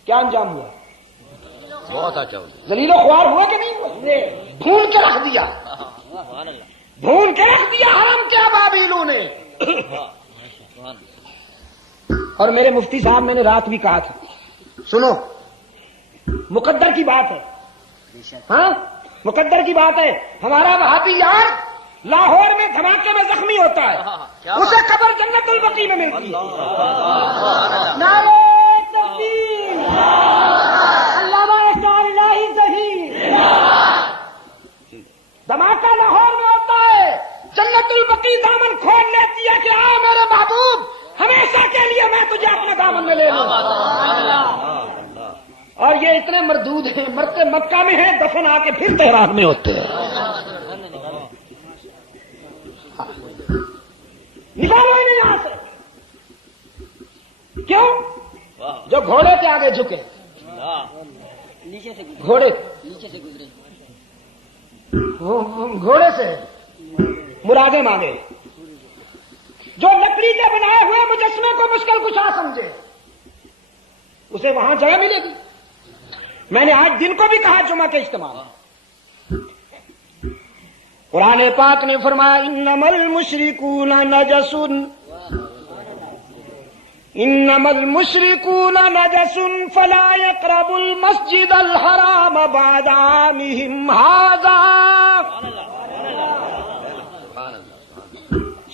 کیا انجام ہوا؟ بہت اچھا، ذلیل و خوار ہوا کہ نہیں ہوا؟ بھون کے رکھ دیا، بھون کے رکھ دیا حرم کے ابابیلوں نے۔ اور میرے مفتی صاحب میں نے رات بھی کہا تھا، سنو مقدر کی بات ہے، ہاں مقدر کی بات ہے، ہمارا وہابی یار لاہور میں دھماکے میں زخمی ہوتا ہے، اسے قبر جنت البقیع میں ملتی ہے۔ نعرہ تکبیر، علامہ اقبال الہی ظہیر۔ دھماکہ لاہور میں ہوتا ہے، جنت البقیع دامن کھول لیتی ہے کہ آ میرے محبوب، ہمیشہ کے لیے میں تجھے اپنے دامن میں لے لوں۔ اور یہ اتنے مردود ہیں، مرتے مکہ میں ہیں، دفن آ کے پھر تہران میں ہوتے ہیں۔ نکالو انہیں یہاں سے۔ کیوں؟ جو گھوڑے کے آگے جھکے، گھوڑے گھوڑے سے مرادیں مانگے، جو لکڑی کے بنائے ہوئے مجسمے کو مشکل کشا سمجھے، اسے وہاں جگہ ملے گی۔ میں نے آج دن کو بھی کہا جمعہ کے اجتماع میں، قرآن پاک نے فرمایا انما المشرکون نجس، انما المشرکون نجس فلا يقربوا المسجد الحرام بعد عامهم هذا۔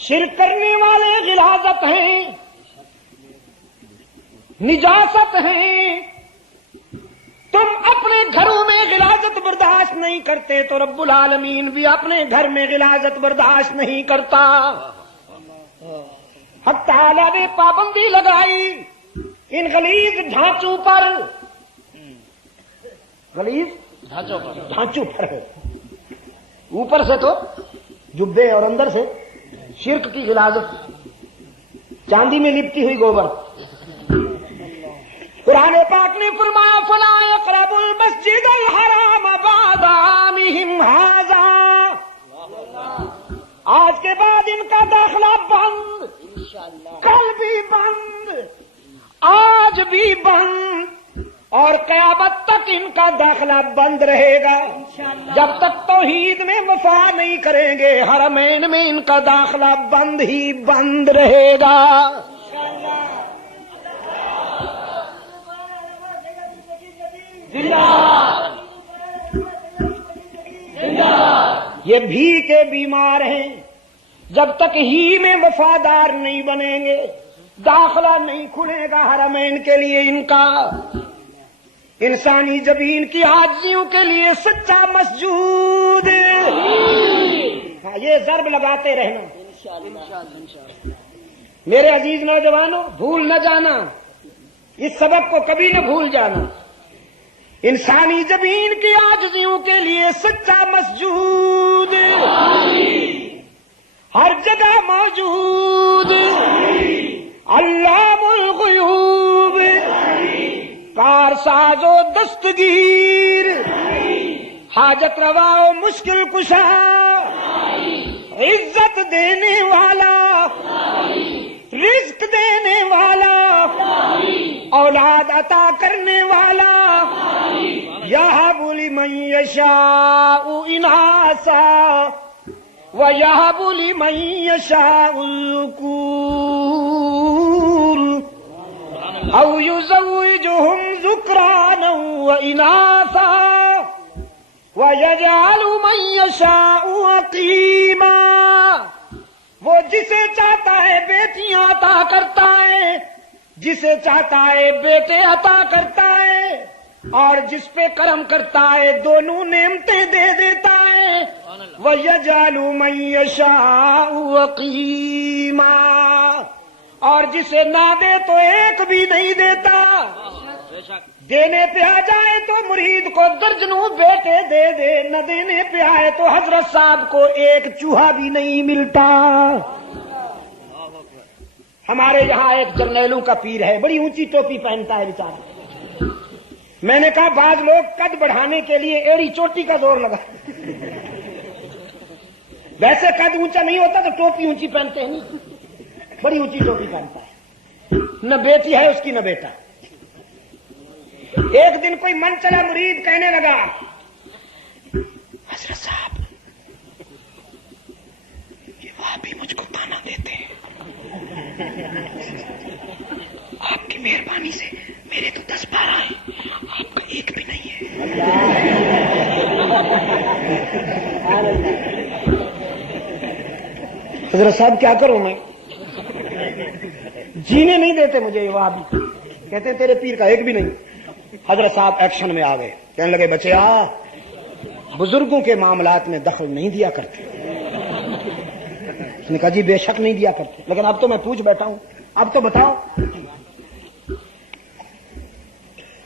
شرک کرنے والے غلاظت ہیں، نجاست ہیں۔ تم اپنے گھروں میں غلاظت برداشت نہیں کرتے تو رب العالمین بھی اپنے گھر میں غلاظت برداشت نہیں کرتا۔ حق تعالی نے پابندی لگائی ان غلیظ ڈھانچوں پر، غلیظ ڈھانچوں پر ہے، اوپر سے تو جبے اور اندر سے شرک کی غلاظت، چاندی میں لپٹی ہوئی گوبر۔ قرآن پاک نے فرمایا فلا يقربوا المسجد الحرام بعد عامهم هذا، آج کے بعد ان کا داخلہ بند، کل بھی بند، آج بھی بند، اور قیامت تک ان کا داخلہ بند رہے گا۔ جب تک توحید میں وفا نہیں کریں گے، حرمین میں ان کا داخلہ بند ہی بند رہے گا۔ یہ بھی کے بیمار ہیں، جب تک ہی میں وفادار نہیں بنیں گے داخلہ نہیں کھلے گا حرمین کے لیے ان کا۔ انسانی جبین کی عاجزیوں کے لیے سچا مسجود، ہاں یہ ضرب لگاتے رہنا۔ میرے عزیز نوجوانوں، بھول نہ جانا، اس سبق کو کبھی نہ بھول جانا۔ انسانی جبین کی عاجزیوں کے لیے سچا مسجود ہر جگہ موجود، علام الغیوب، کارساز و دستگیر، حاجت روا و مشکل کشا، عزت دینے والا، رزق دینے والا، اولاد عطا کرنے والا، یہب لمن یشاء اناسا ویہب لمن یشاء الذکور او یزوجہم ذکرانا واناسا ویجعل من یشاء عقیما۔ وہ جسے چاہتا ہے بیٹیاں عطا کرتا ہے، جسے چاہتا ہے بیٹے عطا کرتا ہے، اور جس پہ کرم کرتا ہے دونوں نعمتیں دے دیتا ہے۔ وَيَجْعَلُ مَن يَشَاءُ عَقِيمًا، اور جسے نہ دے تو ایک بھی نہیں دیتا۔ دینے پہ آ جائے تو مرید کو درجنوں بیٹے دے دے، نہ دینے پہ آئے تو حضرت صاحب کو ایک چوہا بھی نہیں ملتا۔ ہمارے یہاں ایک جرنیلوں کا پیر ہے، بڑی اونچی ٹوپی پہنتا ہے بیچارہ۔ میں نے کہا بعض لوگ قد بڑھانے کے لیے ایڑی چوٹی کا زور لگا، ویسے قد اونچا نہیں ہوتا تو ٹوپی اونچی پہنتے ہیں، بڑی اونچی ٹوپی پہنتا ہے۔ نہ بیٹی ہے اس کی نہ بیٹا۔ ایک دن کوئی من چلا مرید کہنے لگا حضرت صاحب یہ وہاں بھی مجھ کو تانا دیتے ہیں، آپ کی مہربانی سے میرے تو 10-12 ہیں، آپ کا ایک بھی نہیں ہے۔ حضرت صاحب کیا کروں میں؟ جینے نہیں دیتے مجھے یہ وہابی، کہتے ہیں تیرے پیر کا ایک بھی نہیں۔ حضرت صاحب ایکشن میں آ گئے، کہنے لگے بچے بزرگوں کے معاملات میں دخل نہیں دیا کرتے۔ اس نے کہا جی بے شک نہیں دیا کرتے، لیکن اب تو میں پوچھ بیٹھا ہوں، اب تو بتاؤ۔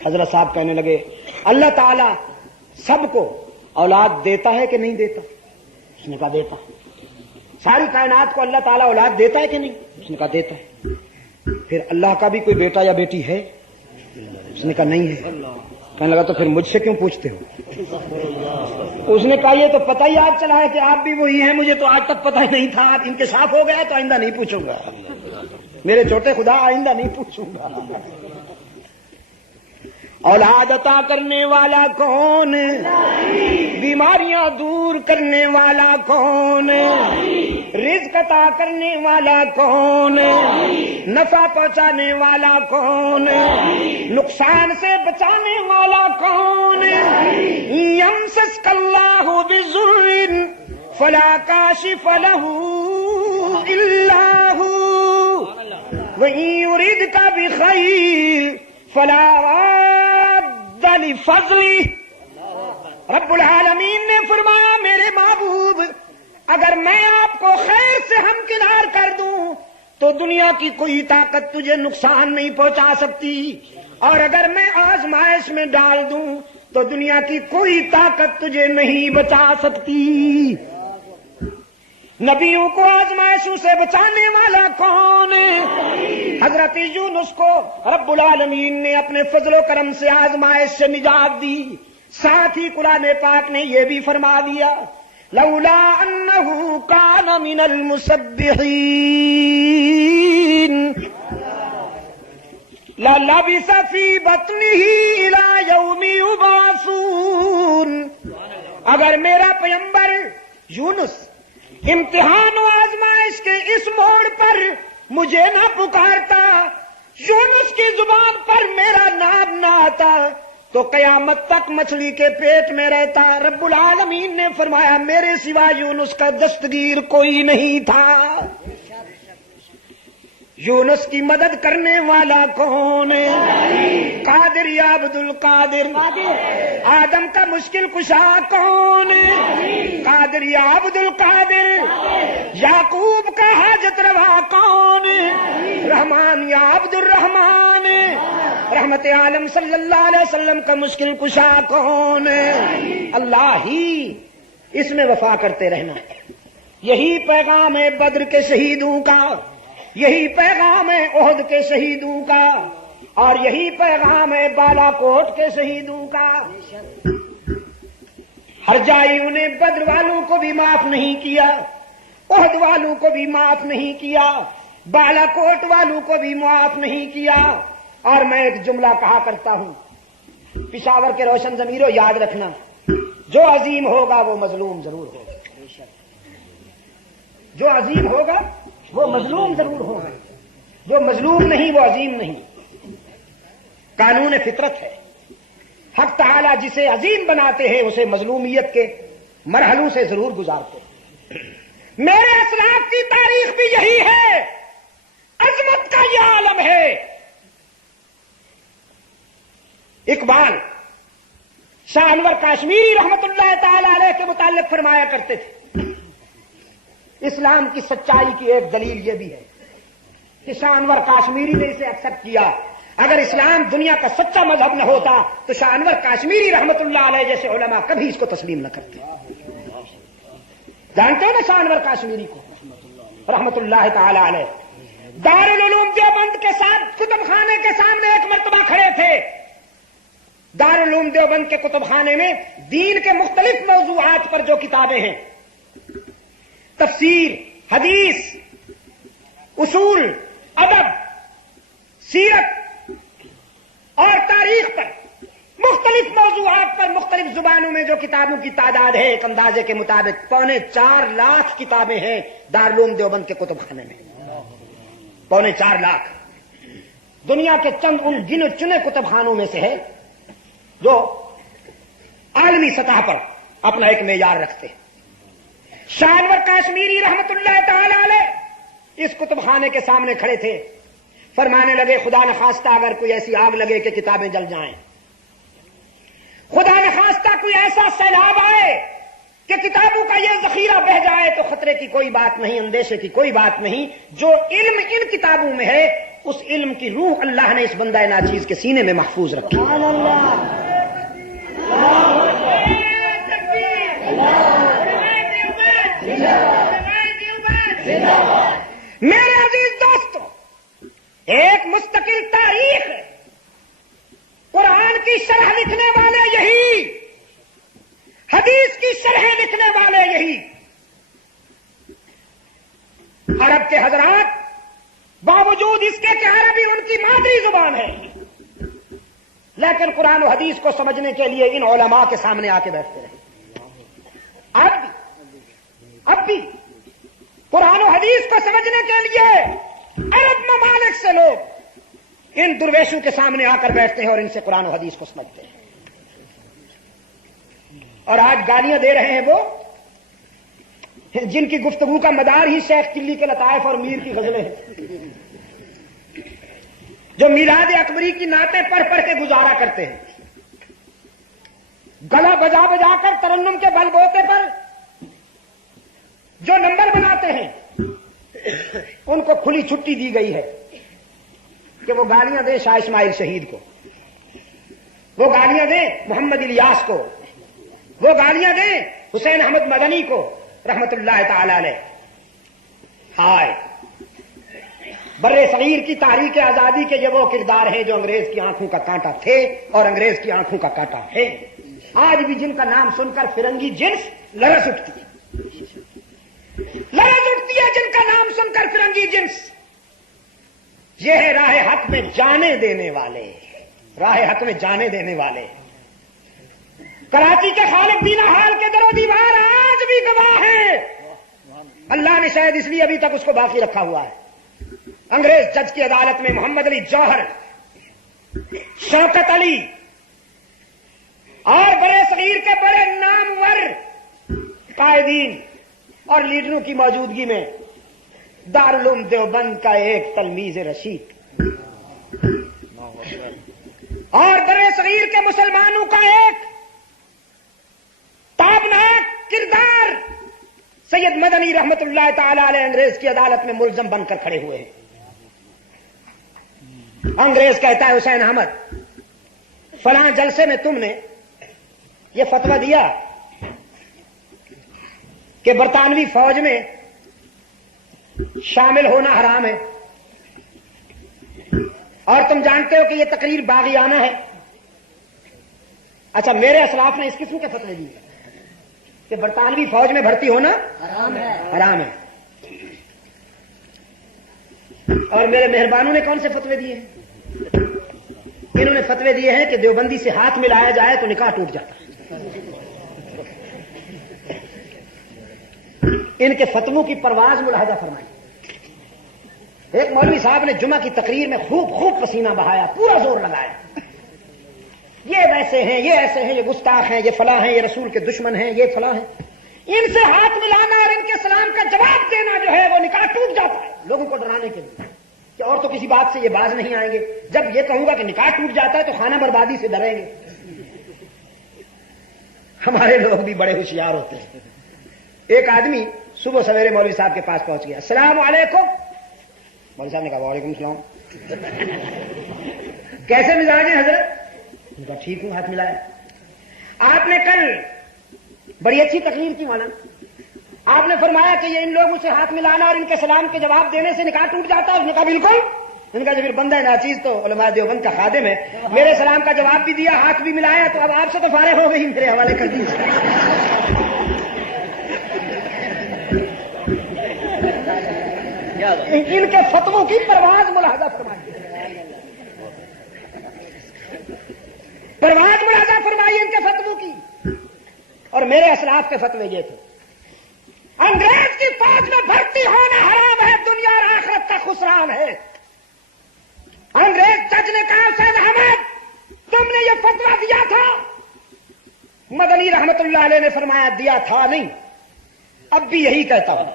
حضرت صاحب کہنے لگے اللہ تعالی سب کو اولاد دیتا ہے کہ نہیں دیتا؟ اس نے کہا دیتا۔ ساری کائنات کو اللہ تعالیٰ اولاد دیتا ہے کہ نہیں؟ اس نے کہا دیتا ہے۔ پھر اللہ کا بھی کوئی بیٹا یا بیٹی ہے؟ اس نے کہا نہیں ہے۔ کہنے لگا تو پھر مجھ سے کیوں پوچھتے ہو؟ اس نے کہا یہ تو پتہ ہی آج چلا ہے کہ آپ بھی وہی ہیں، مجھے تو آج تک پتہ ہی نہیں تھا، آپ انکشاف ہو گیا تو آئندہ نہیں پوچھوں گا، میرے چھوٹے خدا آئندہ نہیں پوچھوں گا۔ اولاد عطا کرنے والا کون؟ بیماریاں دور کرنے والا کون؟ رزق عطا کرنے والا کون؟ نفع پہنچانے والا کون؟ نقصان سے بچانے والا کون؟ یمسسک اللہ بضر فلا کاشف لہ الا ہو وإن یردک بخیر فلا راد لفضلہ۔ رب العالمین نے فرمایا میرے محبوب اگر میں آپ کو خیر سے ہمکنار کر دوں تو دنیا کی کوئی طاقت تجھے نقصان نہیں پہنچا سکتی، اور اگر میں آزمائش میں ڈال دوں تو دنیا کی کوئی طاقت تجھے نہیں بچا سکتی۔ نبیوں کو آزمائشوں سے بچانے والا کون ہے؟ حضرت یونس کو رب العالمین نے اپنے فضل و کرم سے آزمائش سے نجات دی۔ ساتھ ہی قرآن پاک نے یہ بھی فرما دیا لولا انہ کان من المسبحین للبث فی بطنہ الی یوم یبعثون۔ اگر میرا پیغمبر یونس امتحان و آزمائش کے اس موڑ پر مجھے نہ پکارتا، یونس کی زبان پر میرا نام نہ آتا تو قیامت تک مچھلی کے پیٹ میں رہتا۔ رب العالمین نے فرمایا میرے سوا یونس کا دستگیر کوئی نہیں تھا۔ یونس کی مدد کرنے والا کون ہے؟ قادر یا عبد القادر۔ آدم کا مشکل کشا کون ہے؟ قادر یا عبد القادر۔ یعقوب کا حاجت روا کون ہے؟ رحمان یا عبد الرحمان۔ رحمت عالم صلی اللہ علیہ وسلم کا مشکل کشا کون ہے؟ اللہ ہی۔ اس میں وفا کرتے رہنا، یہی پیغام ہے بدر کے شہیدوں کا، یہی پیغام ہے احد کے شہیدوں کا، اور یہی پیغام ہے بالا کوٹ کے شہیدوں کا۔ ہرجائیوں نے بدر والوں کو بھی معاف نہیں کیا، احد والوں کو بھی معاف نہیں کیا، بالا کوٹ والوں کو بھی معاف نہیں کیا۔ اور میں ایک جملہ کہا کرتا ہوں، پشاور کے روشن ضمیروں یاد رکھنا، جو عظیم ہوگا وہ مظلوم ضرور ہوگا، جو عظیم ہوگا وہ مظلوم ضرور ہوگا، جو مظلوم نہیں وہ عظیم نہیں۔ قانون فطرت ہے، حق تعالی جسے عظیم بناتے ہیں اسے مظلومیت کے مرحلوں سے ضرور گزارتے ہیں۔ میرے اسلاف کی تاریخ بھی یہی ہے، عظمت کا یہ عالم ہے۔ اقبال شاہ انور کاشمیری رحمت اللہ تعالی علیہ کے متعلق فرمایا کرتے تھے، اسلام کی سچائی کی ایک دلیل یہ بھی ہے کہ شاہ انور کاشمیری نے اسے ایکسپٹ کیا۔ اگر اسلام دنیا کا سچا مذہب نہ ہوتا تو شاہ انور کاشمیری رحمت اللہ علیہ جیسے علماء کبھی اس کو تسلیم نہ کرتے۔ جانتے ہو نا شاہ انور کاشمیری کو رحمت اللہ تعالی علیہ؟ دارالعلوم دیوبند کے ساتھ کتب خانے کے سامنے ایک مرتبہ کھڑے تھے۔ دارالعلوم دیوبند کے کتب خانے میں دین کے مختلف موضوعات پر جو کتابیں ہیں، تفسیر، حدیث، اصول، ادب، سیرت اور تاریخ پر مختلف موضوعات پر مختلف زبانوں میں جو کتابوں کی تعداد ہے ایک اندازے کے مطابق 4.25 لاکھ کتابیں ہیں دارالعلوم دیوبند کے کتب خانے میں۔ 4.25 لاکھ دنیا کے چند ان گنے چنے کتب خانوں میں سے ہے جو عالمی سطح پر اپنا ایک معیار رکھتے ہیں۔ شاہ انور کاشمیری رحمت اللہ تعالی علیہ اس کتب خانے کے سامنے کھڑے تھے، فرمانے لگے خدا نخواستہ اگر کوئی ایسی آگ لگے کہ کتابیں جل جائیں، خدا نخواستہ کوئی ایسا سیلاب آئے کہ کتابوں کا یہ ذخیرہ بہہ جائے تو خطرے کی کوئی بات نہیں، اندیشے کی کوئی بات نہیں، جو علم ان کتابوں میں ہے اس علم کی روح اللہ نے اس بندہ ناچیز کے سینے میں محفوظ رکھی۔ میرے عزیز دوستو، ایک مستقل تاریخ ہے، قرآن کی شرح لکھنے والے یہی، حدیث کی شرح لکھنے والے یہی، عرب کے حضرات باوجود اس کے کہ عربی ان کی مادری زبان ہے، لیکن قرآن و حدیث کو سمجھنے کے لیے ان علماء کے سامنے آ کے بیٹھتے رہے۔ اب بھی قرآن و حدیث کو سمجھنے کے لیے عرب ممالک سے لوگ ان درویشوں کے سامنے آ کر بیٹھتے ہیں اور ان سے قرآن و حدیث کو سمجھتے ہیں۔ اور آج گالیاں دے رہے ہیں وہ جن کی گفتگو کا مدار ہی شیخ چلی کے لطائف اور میر کی غزلیں ہیں، جو میلاد اکبری کی نعتیں پڑھ پڑھ کے گزارا کرتے ہیں، گلا بجا بجا کر ترنم کے بل بوتے پر جو نمبر بناتے ہیں، ان کو کھلی چھٹی دی گئی ہے کہ وہ گالیاں دیں شاہ اسماعیل شہید کو، وہ گالیاں دیں محمد الیاس کو، وہ گالیاں دیں حسین احمد مدنی کو رحمت اللہ تعالی علیہ۔ ہائے، بر صغیر کی تحریک آزادی کے یہ وہ کردار ہیں جو انگریز کی آنکھوں کا کانٹا تھے اور انگریز کی آنکھوں کا کانٹا ہے۔ آج بھی جن کا نام سن کر فرنگی جنس لرز اٹھتی ہے، لرز اٹھتی ہے جن کا نام سن کر فرنگی جنس۔ یہ ہے راہ حق میں جانے دینے والے، راہ حق میں جانے دینے والے۔ کراچی کے خالق دینا حال کے در و دیوار آج بھی گواہ ہیں، اللہ نے شاید اس لیے ابھی تک اس کو باقی رکھا ہوا ہے۔ انگریز جج کی عدالت میں محمد علی جوہر، شوکت علی اور بڑے صغیر کے بڑے نامور قائدین اور لیڈروں کی موجودگی میں دارالعلوم دیوبند کا ایک تلمیذ رشید اور بڑے صغیر کے مسلمانوں کا ایک تابناک کردار سید مدنی رحمت اللہ تعالی علیہ انگریز کی عدالت میں ملزم بن کر کھڑے ہوئے ہیں۔ انگریز کہتا ہے حسین احمد، فلاں جلسے میں تم نے یہ فتویٰ دیا کہ برطانوی فوج میں شامل ہونا حرام ہے، اور تم جانتے ہو کہ یہ تقریر باغیانہ ہے۔ اچھا، میرے اسلاف نے اس قسم کے فتوے دیے کہ برطانوی فوج میں بھرتی ہونا حرام ہے، اور میرے مہربانوں نے کون سے فتوے دیے ہیں؟ انہوں نے فتوے دیے ہیں کہ دیوبندی سے ہاتھ ملایا جائے تو نکاح ٹوٹ جاتا ہے۔ ان کے فتووں کی پرواز ملاحظہ فرمائی۔ ایک مولوی صاحب نے جمعہ کی تقریر میں خوب پسینہ بہایا، پورا زور لگایا، یہ ویسے ہیں، یہ ایسے ہیں، یہ گستاخ ہیں، یہ فلاں ہیں، یہ رسول کے دشمن ہیں، یہ فلاں ہیں۔ ان سے ہاتھ ملانا اور ان کے سلام کا جواب دینا جو ہے وہ نکاح ٹوٹ جاتا ہے، لوگوں کو ڈرانے کے لیے کہ اور تو کسی بات سے یہ باز نہیں آئیں گے۔ جب یہ کہوں گا کہ نکاح ٹوٹ جاتا ہے تو خانہ بربادی سے ڈریں گے۔ ہمارے لوگ بھی بڑے ہوشیار ہوتے ہیں۔ ایک آدمی صبح سویرے مولوی صاحب کے پاس پہنچ گیا، السلام علیکم۔ مولوی صاحب نے کہا وعلیکم السلام، کیسے مزاج ہیں حضرت؟ ان کا ٹھیک ہوں، ہاتھ ملایا۔ آپ نے کل بڑی اچھی تقریر کی مولانا، آپ نے فرمایا کہ یہ ان لوگوں سے ہاتھ ملانا اور ان کے سلام کے جواب دینے سے نکاح ٹوٹ جاتا ہے۔ اس نے کہا بالکل۔ ان کا جو پھر بندہ ناچیز تو علماء دیوبند کا خادم ہے، میرے سلام کا جواب بھی دیا، ہاتھ بھی ملایا، تو اب آپ سے تو فارغ ہو گئی، میرے حوالے کر دیجیے۔ ان کے فتووں کی پرواز ملاحظہ فرمائیے، پرواز ملاحظہ فرمائیے ان کے فتووں کی۔ اور میرے اسلاف کے فتوے یہ تھے، انگریز کی فوج میں بھرتی ہونا حرام ہے، دنیا اور آخرت کا خسران ہے۔ انگریز جج نے کہا حسین احمد تم نے یہ فتویٰ دیا تھا؟ مدنی رحمت اللہ علیہ نے فرمایا دیا تھا نہیں، اب بھی یہی کہتا ہوں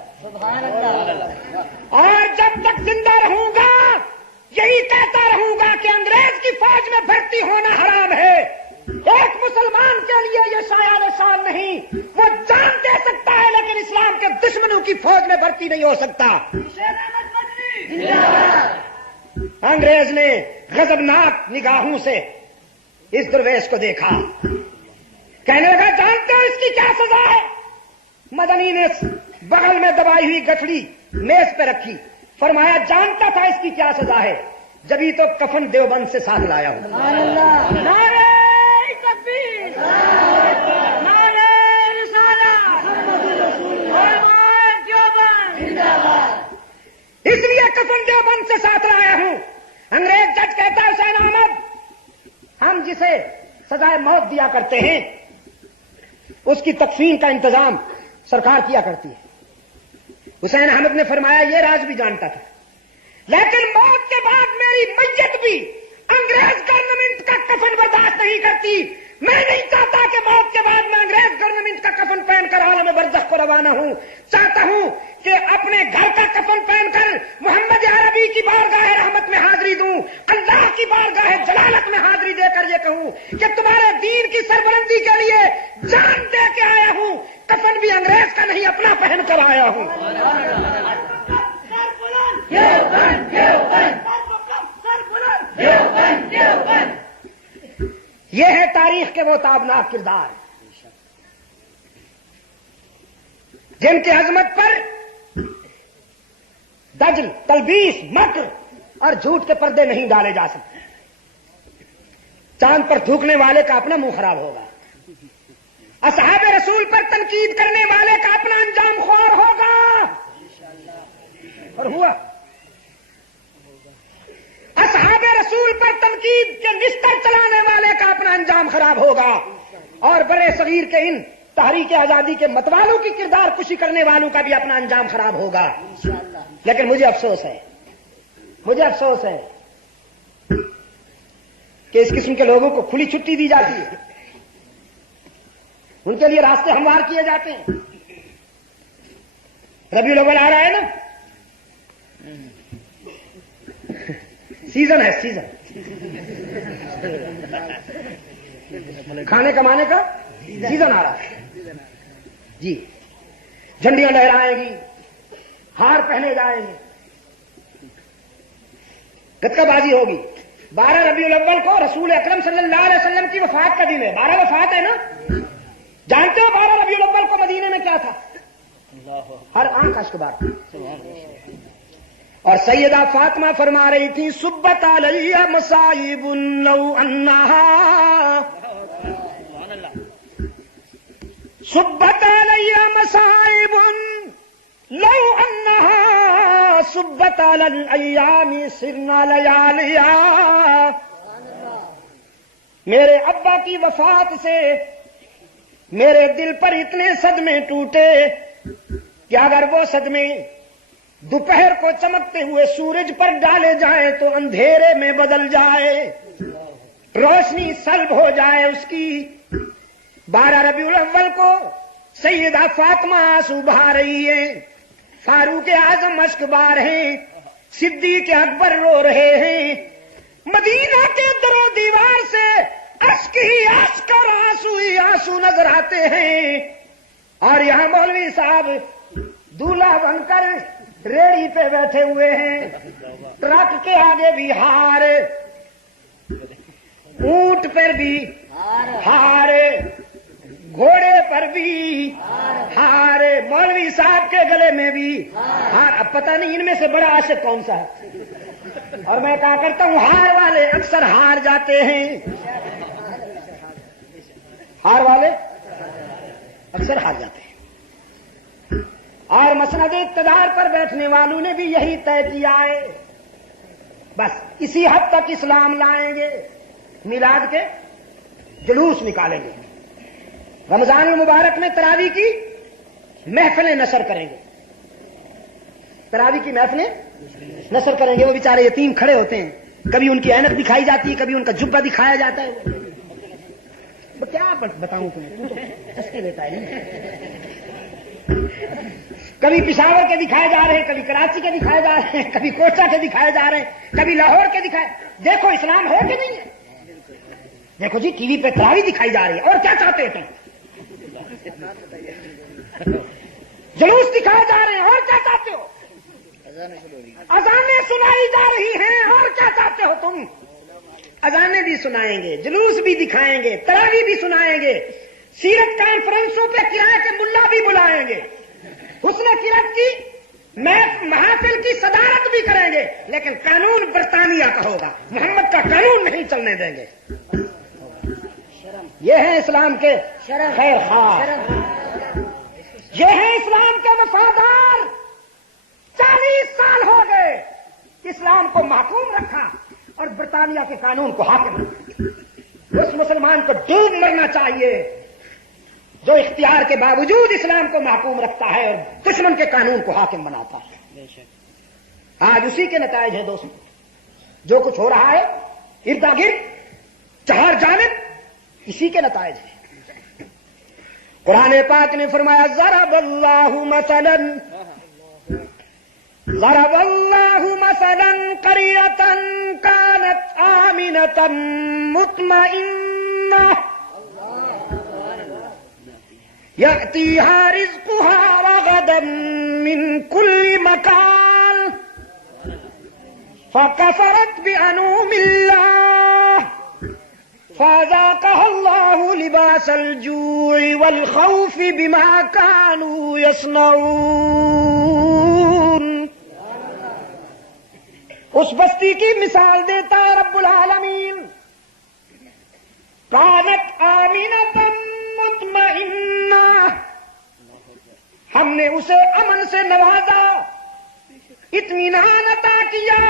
اور جب تک زندہ رہوں گا یہی کہتا رہوں گا کہ انگریز کی فوج میں بھرتی ہونا حرام ہے. ایک مسلمان کے لیے یہ شایان شان نہیں، وہ جان دے سکتا ہے لیکن اسلام کے دشمنوں کی فوج میں بھرتی نہیں ہو سکتا. انگریز نے غضبناک نگاہوں سے اس درویش کو دیکھا، کہنے لگا جانتے ہو اس کی کیا سزا ہے؟ مدنی نے بغل میں دبائی ہوئی گٹھڑی میز پہ رکھی، فرمایا جانتا تھا اس کی کیا سزا ہے، جبھی تو کفن دیوبند سے ساتھ لایا ہوں. نعرہ تکبیر، نعرہ رسالت، علماء دیوبند، اس لیے کفن دیوبند سے ساتھ لایا ہوں. انگریز جج کہتا ہے حسین احمد ہم جسے سزائے موت دیا کرتے ہیں اس کی تکفین کا انتظام سرکار کیا کرتی ہے. حسین احمد نے فرمایا یہ راز بھی جانتا تھا، لیکن موت کے بعد میری میت بھی انگریز گورنمنٹ کا کفن برداشت نہیں کرتی. میں نہیں چاہتا کہ موت کے بعد میں انگریز گورنمنٹ کا کفن پہن کر عالم برزخ کو روانہ ہوں. چاہتا ہوں کہ اپنے گھر کا کفن پہن کر محمد عربی کی بارگاہ رحمت میں حاضری دوں، اللہ کی بارگاہ جلالت میں حاضری دے کر یہ کہوں کہ تمہارے دین کی سربلندی کے لیے جان دے کے آیا ہوں، کفن بھی انگریز کا نہیں اپنا پہن کر آیا ہوں. یہ ہے تاریخ کے وہ تابناک کردار جن کی عظمت پر دجل، تلبیس، مکر اور جھوٹ کے پردے نہیں ڈالے جا سکتے. چاند پر تھوکنے والے کا اپنا منہ خراب ہوگا، اصحاب رسول پر تنقید کرنے والے کا اپنا انجام خوار ہوگا، اور ہوا. اصحاب رسول پر تنقید کے بستر چلانے والے کا اپنا انجام خراب ہوگا، اور برے صغیر کے ان تحریک آزادی کے متوالوں کی کردار کشی کرنے والوں کا بھی اپنا انجام خراب ہوگا. لیکن مجھے افسوس ہے کہ اس قسم کے لوگوں کو کھلی چھٹی دی جاتی ہے، ان کے لیے راستے ہموار کیے جاتے ہیں. ربیع الاول آ رہا ہے نا، سیزن ہے، سیزن کھانے کمانے کا سیزن آ رہا ہے جی. جھنڈیاں لہرائیں گی، ہار پہنے جائیں گے، گتکا بازی ہوگی. 12 ربیع الاول کو رسول اکرم صلی اللہ علیہ وسلم کی وفات کا دن ہے. 12 وفات ہے نا، جانتے ہو 12 ربیع الاول کو مدینے میں کیا تھا؟ ہر آنکھ اس کے بعد. اور سیدہ فاطمہ فرما رہی تھی سبت علیہ مصائب لو انہا، سبت علیہ مصائب لو انہا سبت علی الایام سرنا لیالیا. میرے ابا کی وفات سے میرے دل پر اتنے صدمے ٹوٹے کہ اگر وہ صدمے دوپہر کو چمکتے ہوئے سورج پر ڈالے جائیں تو اندھیرے میں بدل جائے، روشنی سلب ہو جائے اس کی. 12 ربیع الاول کو سیدہ فاطمہ آنسو بہا رہی ہیں، فاروق اعظم اشک بار ہیں، صدیق اکبر رو رہے ہیں. مدینہ کے در و دیوار سے اشک ہی اشک اور آنسو ہی آنسو نظر آتے ہیں، اور یہاں مولوی صاحب دولہا بن کر ریڑھی پہ بیٹھے ہوئے ہیں، ٹرک کے آگے بھی ہار، اونٹ پر بھی ہار، گھوڑے پر بھی ہار، مولوی صاحب کے گلے میں بھی ہار. اب پتہ نہیں ان میں سے بڑا عاشق کون سا ہے. اور میں کہا کرتا ہوں ہار والے اکثر ہار جاتے ہیں، ہار والے اکثر ہار جاتے ہیں. اور مسند اقتدار پر بیٹھنے والوں نے بھی یہی طے کیا ہے، بس اسی حد تک اسلام لائیں گے، میلاد کے جلوس نکالیں گے، رمضان المبارک میں تراویح کی محفلیں نشر کریں گے، تراویح کی محفلیں نشر کریں گے. وہ بیچارے یتیم کھڑے ہوتے ہیں، کبھی ان کی عینک دکھائی جاتی ہے، کبھی ان کا جبہ دکھایا جاتا ہے. کیا بتاؤں تمہیں، تو چسکے دیتا ہے. کبھی پشاور کے دکھائے جا رہے ہیں، کبھی کراچی کے دکھائے جا رہے ہیں، کبھی کوٹا کے دکھائے جا رہے ہیں، کبھی لاہور کے دکھائے. دیکھو اسلام ہے کہ نہیں ہے؟ دیکھو جی ٹی وی پہ تراویح دکھائی جا رہی ہے، اور کیا چاہتے ہو تم؟ جلوس دکھائے جا رہے ہیں، اور کیا چاہتے ہو؟ اذانیں سنائی جا رہی ہیں، اور کیا چاہتے ہو تم؟ اذانیں بھی سنائیں گے، جلوس بھی دکھائیں گے، تراویح بھی سنائیں گے، سیرت کانفرنسوں پہ کرایہ کے ملا بھی بلائیں گے، حسن سیرت کی محافل کی صدارت بھی کریں گے، لیکن قانون برطانیہ کا ہوگا، محمد کا قانون نہیں چلنے دیں گے. یہ ہے اسلام کے خیر خواہ، یہ ہے اسلام کے وفادار. 40 سال ہو گئے اسلام کو محکوم رکھا اور برطانیہ کے قانون کو حاکم رکھا. اس مسلمان کو ڈوب مرنا چاہیے جو اختیار کے باوجود اسلام کو محکوم رکھتا ہے اور دشمن کے قانون کو حاکم بناتا ہے. آج اسی کے نتائج ہیں دوستوں. جو کچھ ہو رہا ہے اردا گرد چہار جانب اسی کے نتائج ہیں. قرآن پاک نے فرمایا ضرب اللہ مثلا قریۃ کانت آمنۃ مطمئنہ یأتیہا رزقہا رغدا من کل مکان فکفرت بانعم اللہ فذاقها اللہ لباس الجوع والخوف بما كانوا يصنعون. اس بستی کی مثال دیتا رب العالمین. كانت آمنۃ مطمئنہ، ہم نے اسے امن سے نوازا، اطمینان عطا کیا.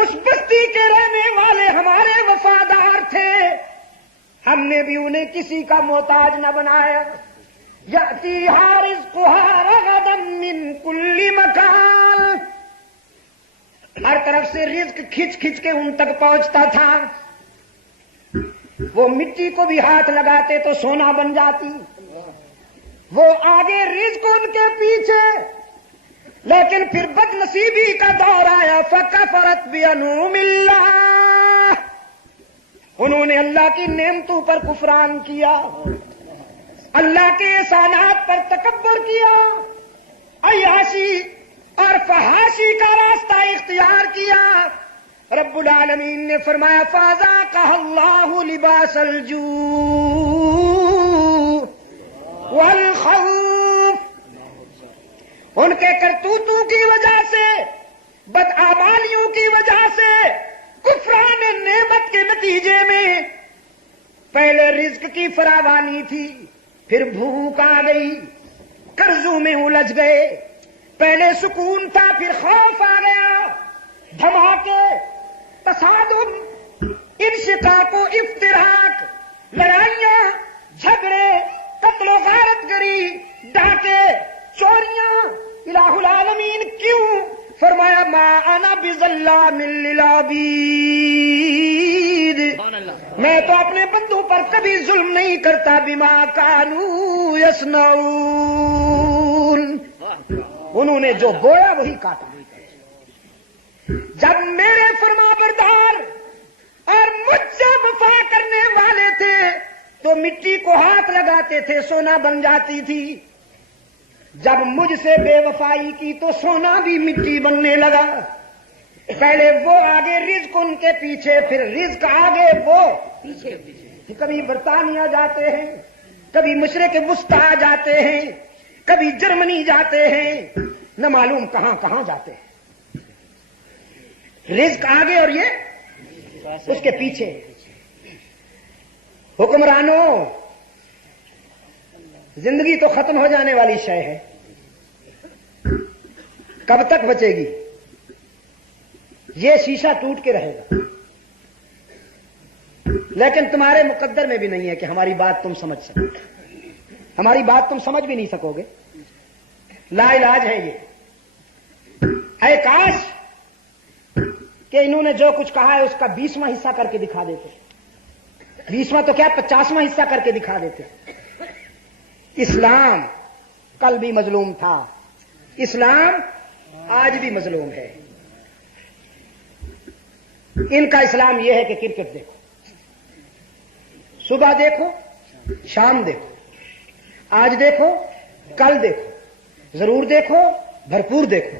اس بستی کے رہنے والے ہمارے وفادار تھے، ہم نے بھی انہیں کسی کا محتاج نہ بنایا. یأتیہا رزقہا رغدا من کل مکان، ہر طرف سے رزق کھچ کھچ کے ان تک پہنچتا تھا. وہ مٹی کو بھی ہاتھ لگاتے تو سونا بن جاتی، وہ آگے رزق ان کے پیچھے. لیکن پھر بد نصیبی کا دور آیا، فکفرت بانعم اللہ، انہوں نے اللہ کی نعمتوں پر کفران کیا، اللہ کے احسانات پر تکبر کیا، عیاشی اور فحاشی کا راستہ اختیار کیا. رب العالمین نے فرمایا فذاقها اللہ لباس الجوع والخوف. ان کے کرتوتوں کی وجہ سے، بدعمالیوں کی وجہ سے، کفران نعمت کے نتیجے میں پہلے رزق کی فراوانی تھی، پھر بھوک آ گئی، قرضوں میں الجھ گئے. پہلے سکون تھا، پھر خوف آ گیا، دھماکے، تصادم، انشقاق و افتراق، لڑائیاں، جھگڑے، قتل و غارت گری، ڈاکے، چوریاں. الہ العالمین کیوں؟ فرمایا ما انا بظلام للعبید، میں تو اپنے بندوں پر کبھی ظلم نہیں کرتا. بما كانوا يصنعون، انہوں نے جو بویا وہی کاٹا. جب میرے فرما بردار اور مجھ سے وفا کرنے والے تھے تو مٹی کو ہاتھ لگاتے تھے، سونا بن جاتی تھی. جب مجھ سے بے وفائی کی تو سونا بھی مٹی بننے لگا. پہلے وہ آگے، رزق ان کے پیچھے، پھر رزق آگے وہ پیچھے. کبھی برطانیہ جاتے ہیں، کبھی مشرق وسطی جاتے ہیں، کبھی جرمنی جاتے ہیں، نہ معلوم کہاں کہاں جاتے ہیں. رزق آگے اور یہ اس کے پیچھے. حکمرانوں، زندگی تو ختم ہو جانے والی شے ہے، کب تک بچے گی؟ یہ شیشہ ٹوٹ کے رہے گا، لیکن تمہارے مقدر میں بھی نہیں ہے کہ ہماری بات تم سمجھ سکو. ہماری بات تم سمجھ بھی نہیں سکو گے، لا علاج ہے یہ. اے کاش کہ انہوں نے جو کچھ کہا ہے اس کا 20واں حصہ کر کے دکھا دیتے. 20واں تو کیا 50واں حصہ کر کے دکھا دیتے. اسلام کل بھی مظلوم تھا، اسلام آج بھی مظلوم ہے۔ ان کا اسلام یہ ہے کہ کرکٹ دیکھو، صبح دیکھو، شام دیکھو، آج دیکھو، کل دیکھو، ضرور دیکھو، بھرپور دیکھو۔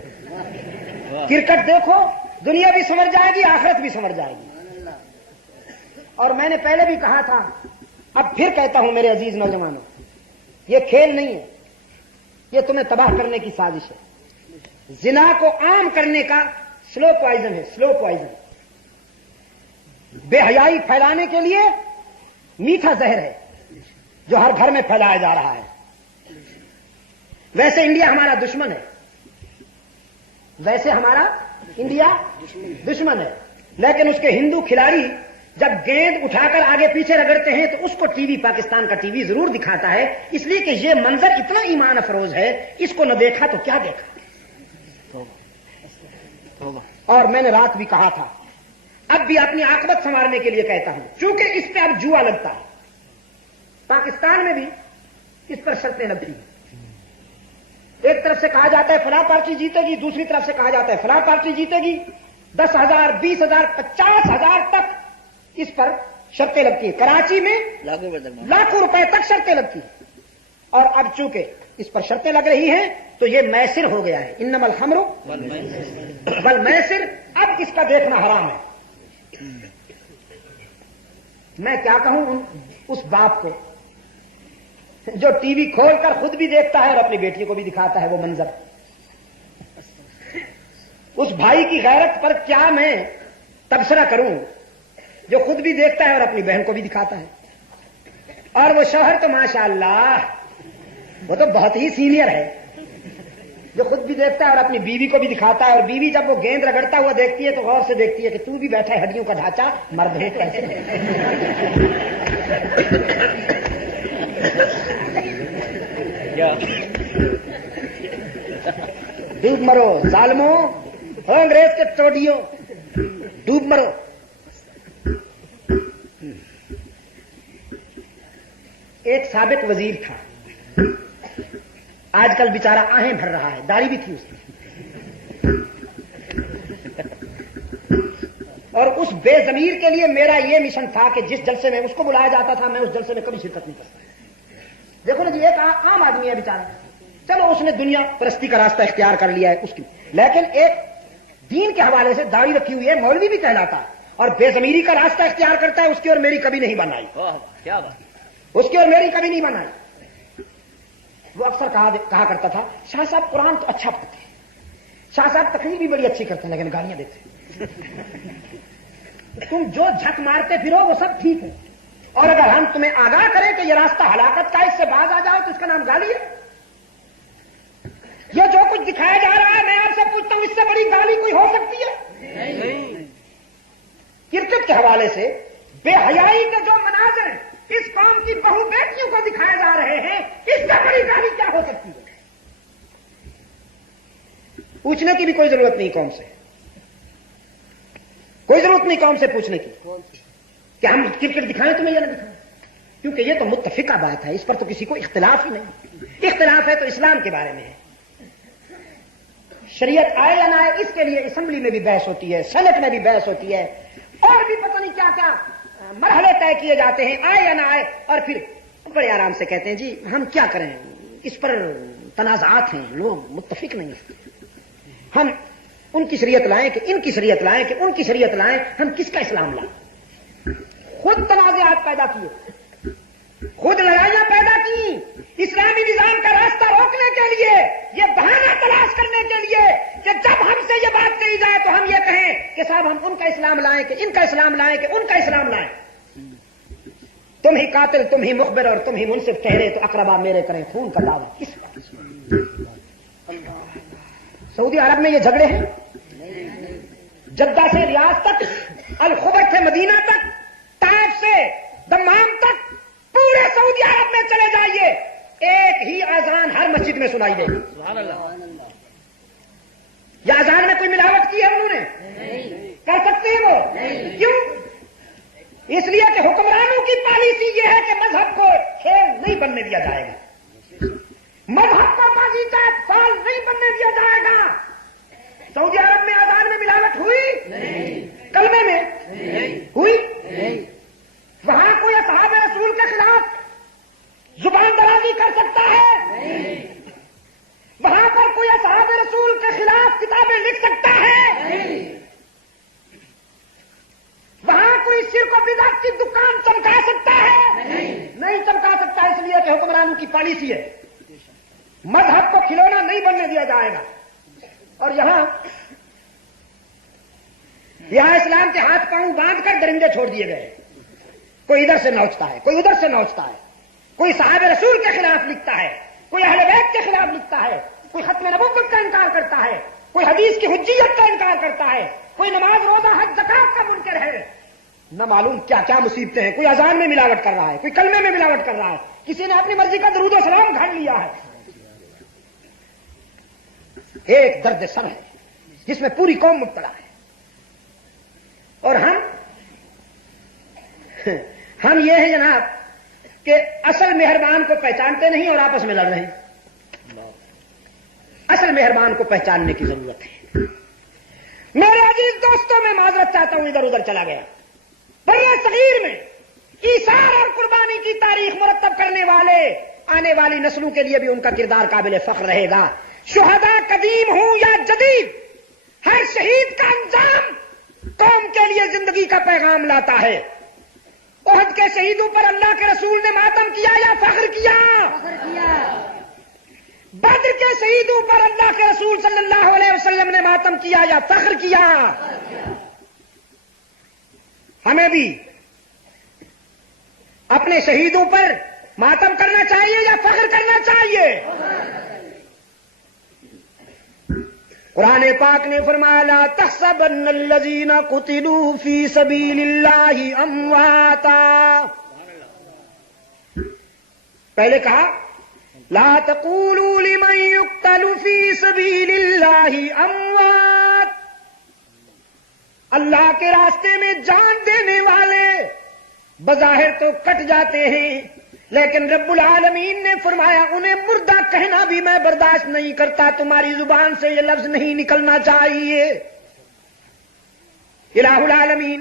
کرکٹ دیکھو، دنیا بھی سمجھ جائے گی، آخرت بھی سمجھ جائے گی۔ اور میں نے پہلے بھی کہا تھا، اب پھر کہتا ہوں میرے عزیز نوجوانوں، یہ کھیل نہیں ہے، یہ تمہیں تباہ کرنے کی سازش ہے۔ زنا کو عام کرنے کا سلو پوائزن ہے، سلو پوائزن۔ بے حیائی پھیلانے کے لیے میٹھا زہر ہے جو ہر گھر میں پھیلایا جا رہا ہے۔ ویسے انڈیا ہمارا دشمن ہے، ویسے ہمارا انڈیا دشمن ہے، لیکن اس کے ہندو کھلاڑی جب گیند اٹھا کر آگے پیچھے رگڑتے ہیں تو اس کو ٹی وی، پاکستان کا ٹی وی ضرور دکھاتا ہے، اس لیے کہ یہ منظر اتنا ایمان افروز ہے، اس کو نہ دیکھا تو کیا دیکھا۔ اور میں نے رات بھی کہا تھا، اب بھی اپنی عاقبت سنوارنے کے لیے کہتا ہوں، چونکہ اس پہ اب جوا لگتا ہے۔ پاکستان میں بھی اس پر شرطیں لگتی ہیں۔ ایک طرف سے کہا جاتا ہے فلاں پارٹی جیتے گی، دوسری طرف سے کہا جاتا ہے فلاں پارٹی جیتے گی۔ 10,000 20,000 50,000 تک اس پر شرطیں لگتی ہیں۔ کراچی میں لاکھوں روپے تک شرطیں لگتی ہیں۔ اور اب چونکہ اس پر شرطیں لگ رہی ہیں تو یہ میسر ہو گیا ہے، انما الخمر والمیسر، اب اس کا دیکھنا حرام ہے۔ میں کیا کہوں اس باپ کو جو ٹی وی کھول کر خود بھی دیکھتا ہے اور اپنی بیٹی کو بھی دکھاتا ہے وہ منظر۔ اس بھائی کی غیرت پر کیا میں تبصرہ کروں جو خود بھی دیکھتا ہے اور اپنی بہن کو بھی دکھاتا ہے۔ اور وہ شوہر تو ماشاءاللہ وہ تو بہت ہی سینئر ہے، جو خود بھی دیکھتا ہے اور اپنی بیوی کو بھی دکھاتا ہے۔ اور بیوی جب وہ گیند رگڑتا ہوا دیکھتی ہے تو غور سے دیکھتی ہے کہ تو بھی بیٹھا ہے، ہڈیوں کا ڈھانچہ، مرد ہے کیسے۔ ڈوب مرو ظالموں، ہو انگریز کے ٹوڈیوں، ڈوب مرو۔ ایک سابق وزیر تھا، آج کل بیچارہ آہیں بھر رہا ہے، داڑھی بھی تھی اس کی، اور اس بے ضمیر کے لیے میرا یہ مشن تھا کہ جس جلسے میں اس کو بلایا جاتا تھا میں اس جلسے میں کبھی شرکت نہیں کرتا۔ دیکھو نا جی، ایک عام آدمی ہے بیچارہ، چلو اس نے دنیا پرستی کا راستہ اختیار کر لیا ہے اس کی، لیکن ایک دین کے حوالے سے داڑھی رکھی ہوئی ہے، مولوی بھی کہلاتا ہے اور بے ضمیری کا راستہ اختیار کرتا ہے، اس کی اور میری کبھی نہیں بنائی، کیا بات، اس کی اور میری کبھی نہیں بنائی۔ وہ اکثر کہا کرتا تھا، شاہ صاحب قرآن تو اچھا پڑھتے ہیں، شاہ صاحب تقریر بھی بڑی اچھی کرتے ہیں لیکن گالیاں دیتے ہیں۔ تم جو جھک مارتے پھرو وہ سب ٹھیک ہے، اور اگر ہم تمہیں آگاہ کریں کہ یہ راستہ ہلاکت کا، اس سے باز آ جاؤ تو اس کا نام گالی ہے۔ یہ جو کچھ دکھایا جا رہا ہے، میں آپ سے پوچھتا ہوں اس سے بڑی گالی کوئی ہو سکتی ہے؟ نہیں۔ کرکٹ کے حوالے سے بے حیائی کے جو مناظر اس قوم کی بہو بیٹیوں کو دکھائے جا رہے ہیں، اس سے بڑی گالی کیا ہو سکتی ہے؟ پوچھنے کی بھی کوئی ضرورت نہیں قوم سے، کوئی ضرورت نہیں قوم سے پوچھنے کی کہ ہم کرکٹ دکھائیں تمہیں یا نہ دکھائیں، کیونکہ یہ تو متفقہ بات ہے، اس پر تو کسی کو اختلاف ہی نہیں۔ اختلاف ہے تو اسلام کے بارے میں ہے، شریعت آئے یا نہ آئے اس کے لیے اسمبلی میں بھی بحث ہوتی ہے، سینٹ میں بھی بحث ہوتی ہے، اور بھی پتہ نہیں کیا کیا مرحلے طے کیے جاتے ہیں، آئے یا نہ آئے، اور پھر بڑے آرام سے کہتے ہیں جی ہم کیا کریں، اس پر تنازعات ہیں، لوگ متفق نہیں ہیں، ہم ان کی شریعت لائیں کہ ان کی شریعت لائیں کہ ان کی شریعت لائیں، ہم کس کا اسلام لائیں؟ خود تنازعات پیدا کیے، خود لڑائیاں پیدا کی، اسلامی نظام کا راستہ روکنے کے لیے، یہ بہانہ تلاش کرنے کے لیے کہ جب ہم سے یہ بات کہی جائے تو ہم یہ کہیں کہ صاحب ہم ان کا اسلام لائیں کہ ان کا اسلام لائیں کہ ان کا اسلام لائیں۔ تم ہی قاتل، تم ہی مخبر اور تم ہی منصف ٹھہرے تو اقربا میرے کریں خون کا دعویٰ کس وقت؟ سعودی عرب میں یہ جھگڑے ہیں، جدہ سے ریاض تک، الخبر سے مدینہ تک، طائف سے دمام تک، پورے سعودی عرب میں چلے جائیے، ایک ہی اذان ہر مسجد میں سنائی دے گی۔ یا اذان میں کوئی ملاوٹ کی ہے انہوں نے؟ کر سکتے ہیں وہ؟ کیوں؟ اس لیے کہ حکمرانوں کی پالیسی یہ ہے کہ مذہب کو کھیل نہیں بننے دیا جائے گا، مذہب کو باقیچہ فال نہیں بننے دیا جائے گا. سعودی عرب میں اذان میں ملاوٹ ہوئی نہیں, کلمے میں نہیں ہوئی نہیں. وہاں کوئی اصحاب رسول کے خلاف زبان درازی کر سکتا ہے نہیں. وہاں پر کوئی اصحاب رسول کے خلاف کتابیں لکھ سکتا ہے نہیں. وہاں کوئی شرک و بدعت کی دکان چمکا سکتا ہے نہیں چمکا سکتا, اس لیے کہ حکمرانوں کی پالیسی ہے مذہب کو کھلونا نہیں بننے دیا جائے گا. اور یہاں اسلام کے ہاتھ پاؤں باندھ کر درندے چھوڑ دیے گئے. کوئی ادھر سے نوچتا ہے, کوئی ادھر سے نوچتا ہے, کوئی صحابہ رسول کے خلاف لکھتا ہے, کوئی اہل بیت کے خلاف لکھتا ہے, کوئی ختم نبوت کا انکار کرتا ہے, کوئی حدیث کی حجیت کا انکار کرتا ہے, کوئی نماز روزہ حج زکات کا منکر ہے. نہ معلوم کیا کیا مصیبتیں ہیں. کوئی اذان میں ملاوٹ کر رہا ہے, کوئی کلمے میں ملاوٹ کر رہا ہے, کسی نے اپنی مرضی کا درود و سلام گھڑ لیا ہے. ایک درد سر ہے جس میں پوری قوم مبتلا ہے. اور ہم یہ ہیں جناب کہ اصل مہربان کو پہچانتے نہیں اور آپس میں لڑ رہے ہیں. اصل مہربان کو پہچاننے کی ضرورت ہے. میرے عزیز دوستوں, میں معذرت چاہتا ہوں, ادھر ادھر چلا گیا. برے صغیر میں ایثار اور قربانی کی تاریخ مرتب کرنے والے آنے والی نسلوں کے لیے بھی ان کا کردار قابل فخر رہے گا. شہداء قدیم ہوں یا جدید, ہر شہید کا انجام قوم کے لیے زندگی کا پیغام لاتا ہے. احد کے شہیدوں پر اللہ کے رسول نے ماتم کیا یا فخر کیا؟ بدر کے شہیدوں پر اللہ کے رسول صلی اللہ علیہ وسلم نے ماتم کیا یا فخر کیا؟ ہمیں بھی اپنے شہیدوں پر ماتم کرنا چاہیے یا فخر کرنا چاہیے؟ قرآن پاک نے فرمایا لا تحسبن الذین قتلوا فی سبیل اللہ امواتا. پہلے کہا لا تقولوا لمن يقتل فی سبیل اللہ اموات. اللہ کے راستے میں جان دینے والے بظاہر تو کٹ جاتے ہیں, لیکن رب العالمین نے فرمایا انہیں مردہ کہنا بھی میں برداشت نہیں کرتا. تمہاری زبان سے یہ لفظ نہیں نکلنا چاہیے. الہ العالمین.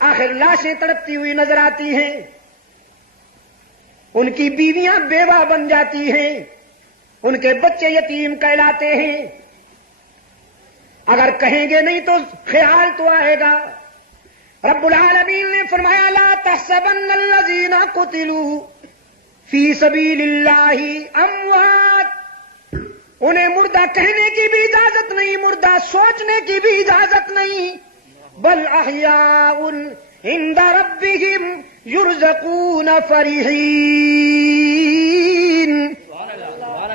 آخر لاشیں تڑپتی ہوئی نظر آتی ہیں, ان کی بیویاں بیوہ بن جاتی ہیں, ان کے بچے یتیم کہلاتے ہیں. اگر کہیں گے نہیں تو خیال تو آئے گا. رب العالمین نے فرمایا لا تحسبن الذین قتلوا فی سبیل اللہ اموات. انہیں مردہ کہنے کی بھی اجازت نہیں, مردہ سوچنے کی بھی اجازت نہیں. بل احیاء عند ربہم یرزقون فرحین.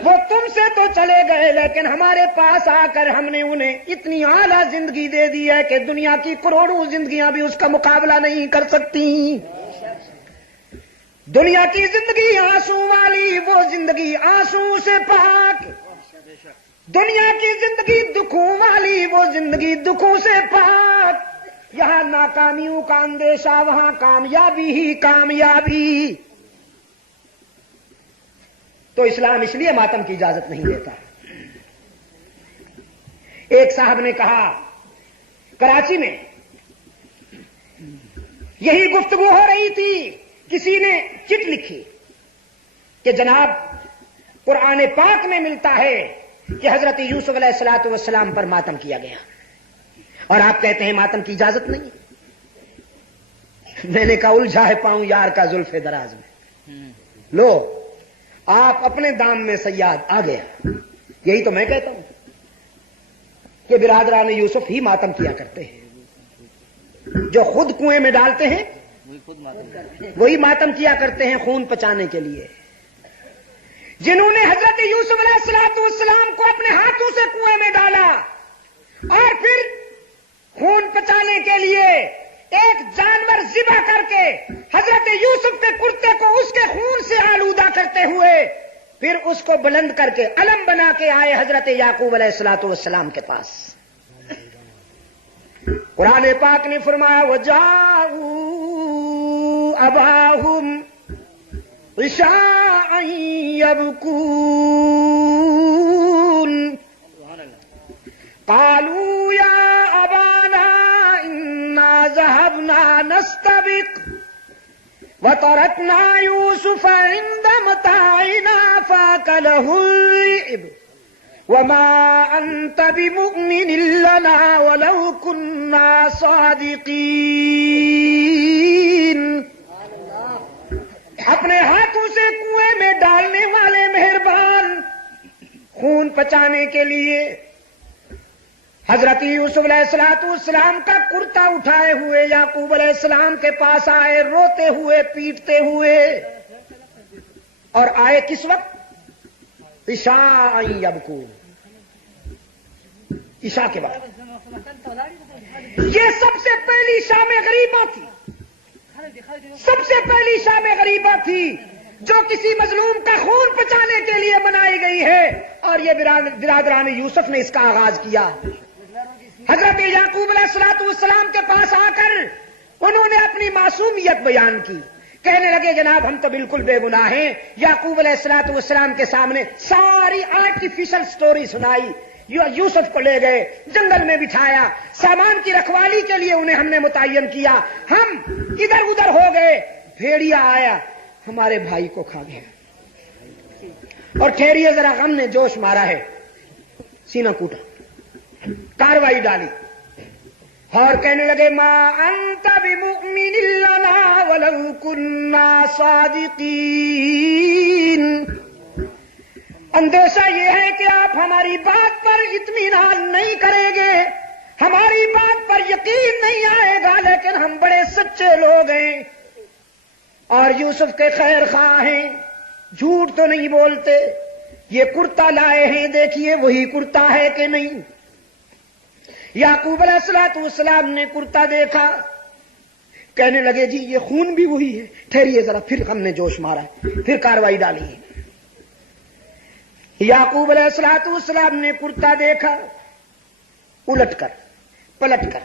وہ تم سے تو چلے گئے لیکن ہمارے پاس آ کر ہم نے انہیں اتنی اعلیٰ زندگی دے دی ہے کہ دنیا کی کروڑوں زندگیاں بھی اس کا مقابلہ نہیں کر سکتی. دنیا کی زندگی آنسو والی, وہ زندگی آنسو سے پاک. دنیا کی زندگی دکھوں والی, وہ زندگی دکھوں سے پاک. یہاں ناکامیوں کا اندیشہ, وہاں کامیابی ہی کامیابی. تو اسلام اس لیے ماتم کی اجازت نہیں دیتا. ایک صاحب نے کہا کراچی میں یہی گفتگو ہو رہی تھی, کسی نے چٹ لکھی کہ جناب قرآن پاک میں ملتا ہے کہ حضرت یوسف علیہ الصلوۃ والسلام پر ماتم کیا گیا اور آپ کہتے ہیں ماتم کی اجازت نہیں. میں نے کہا الجھا ہے پاؤں یار کا زلف دراز میں. لو آپ اپنے دام میں صیاد آ گیا. یہی تو میں کہتا ہوں کہ برادران یوسف ہی ماتم کیا کرتے ہیں. جو خود کنویں میں ڈالتے ہیں وہی ماتم کیا کرتے ہیں خون پچانے کے لیے. جنہوں نے حضرت یوسف علیہ الصلوۃ والسلام کو اپنے ہاتھوں سے کنویں میں ڈالا اور پھر خون پچانے کے لیے ایک جانور ذبح کر کے حضرت یوسف کے کرتے کو اس کے خون سے آلودہ کرتے ہوئے پھر اس کو بلند کر کے علم بنا کے آئے حضرت یعقوب علیہ الصلوۃ والسلام کے پاس. قرآن پاک نے فرمایا وَجَاءُوا أَبَاهُمْ عِشَاءً يَبْكُونَ. قالوا یا ابانا انا ذهبنا نستبق وتركنا يوسف عند متاعنا فاكله الذئب وما انت بمؤمن لنا ولو كنا صادقین. اپنے ہاتھوں سے کنویں میں ڈالنے والے مہربان، خون پچانے کے لیے حضرت یوسف علیہ السلام کا کرتا اٹھائے ہوئے یعقوب علیہ السلام کے پاس آئے، روتے ہوئے پیٹتے ہوئے. اور آئے کس وقت؟ عشاء یبکون، عشاء کے بعد. یہ سب سے پہلی شام غریبہ تھی، سب سے پہلی شام غریبہ تھی جو کسی مظلوم کا خون پچانے کے لیے منائی گئی ہے، اور یہ برادران یوسف نے اس کا آغاز کیا. حضرت یعقوب علیہ السلام کے پاس آ کر انہوں نے اپنی معصومیت بیان کی، کہنے لگے جناب ہم تو بالکل بے گناہ ہیں. یعقوب علیہ السلام کے سامنے ساری آرٹیفیشل سٹوری سنائی. یوسف کو لے گئے، جنگل میں بٹھایا، سامان کی رکھوالی کے لیے انہیں ہم نے متعین کیا، ہم ادھر ادھر ہو گئے، بھیڑیا آیا ہمارے بھائی کو کھا گیا. اور ٹھہریے ذرا، غم نے جوش مارا ہے، سینہ کوٹا، کاروائی ڈالی اور کہنے لگے ما انت بمؤمن لنا ولو كنا صادقین. اندیشہ یہ ہے کہ آپ ہماری بات پر اطمینان نہیں کریں گے، ہماری بات پر یقین نہیں آئے گا، لیکن ہم بڑے سچے لوگ ہیں اور یوسف کے خیر خواہ ہیں، جھوٹ تو نہیں بولتے. یہ کرتا لائے ہیں، دیکھیے وہی کرتا ہے کہ نہیں. یعقوب علیہ السلام نے کرتا دیکھا، کہنے لگے جی یہ خون بھی وہی ہے. ٹھہریے ذرا، پھر ہم نے جوش مارا ہے، پھر کاروائی ڈالی ہے. یعقوب علیہ السلام نے کرتا دیکھا، الٹ کر پلٹ کر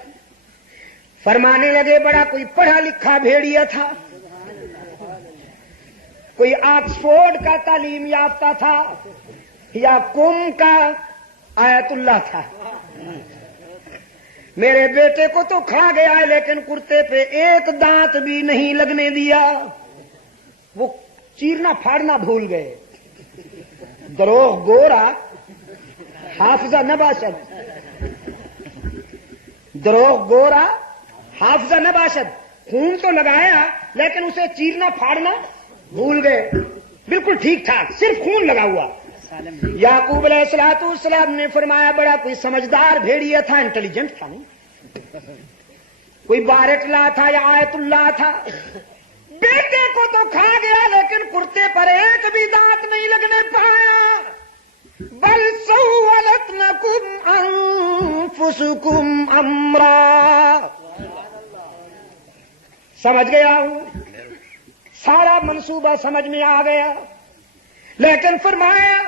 فرمانے لگے بڑا کوئی پڑھا لکھا بھیڑیا تھا، کوئی آکسفورڈ کا تعلیم یافتہ تھا یا قم کا آیت اللہ تھا. میرے بیٹے کو تو کھا گیا ہے لیکن کرتے پہ ایک دانت بھی نہیں لگنے دیا. وہ چیرنا پھاڑنا بھول گئے. دروغ گورا حافظہ نہ باشد، دروغ گورا حافظہ نہ باشد. خون تو لگایا لیکن اسے چیرنا پھاڑنا بھول گئے. بالکل ٹھیک ٹھاک، صرف خون لگا ہوا. یعقوب علیہ السلام نے فرمایا بڑا کوئی سمجھدار بھیڑیا تھا، انٹیلیجنٹ تھا، نہیں کوئی بارٹ لا تھا یا آیت اللہ تھا. بیٹے کو تو کھا گیا لیکن کرتے پر ایک بھی دانت نہیں لگنے پایا. بل سولت لکم انفسکم امرا. سمجھ گیا ہوں، سارا منصوبہ سمجھ میں آ گیا. لیکن فرمایا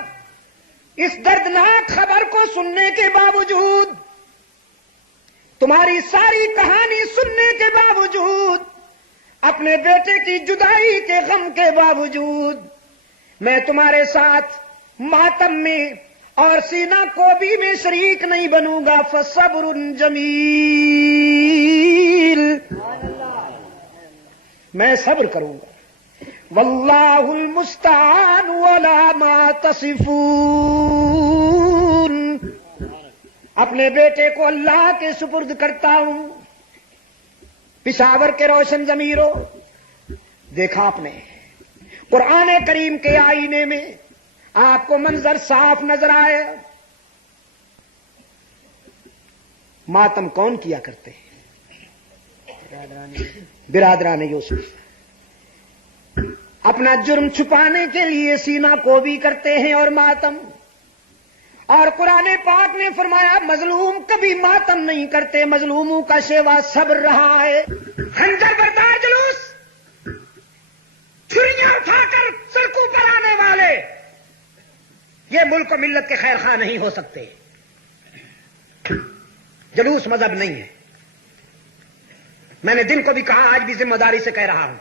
اس دردناک خبر کو سننے کے باوجود، تمہاری ساری کہانی سننے کے باوجود، اپنے بیٹے کی جدائی کے غم کے باوجود، میں تمہارے ساتھ ماتم میں اور سینہ کوبی میں شریک نہیں بنوں گا. فصبر جمیل، میں صبر کروں گا. واللہ المستعان ولا ما تصفون. اپنے بیٹے کو اللہ کے سپرد کرتا ہوں. پشاور کے روشن ضمیروں، دیکھا آپ نے قرآن کریم کے آئینے میں آپ کو منظر صاف نظر آئے. ماتم کون کیا کرتے ہیں؟ برادران یوسف. اپنا جرم چھپانے کے لیے سینہ کوبی کرتے ہیں اور ماتم. اور قرآن پاک نے فرمایا مظلوم کبھی ماتم نہیں کرتے، مظلوموں کا شیوا صبر رہا ہے. خنجر بردار جلوس، چھریاں اٹھا کر سڑکوں پر آنے والے، یہ ملک و ملت کے خیر خواہ نہیں ہو سکتے. جلوس مذہب نہیں ہے. میں نے دن کو بھی کہا، آج بھی ذمہ داری سے کہہ رہا ہوں.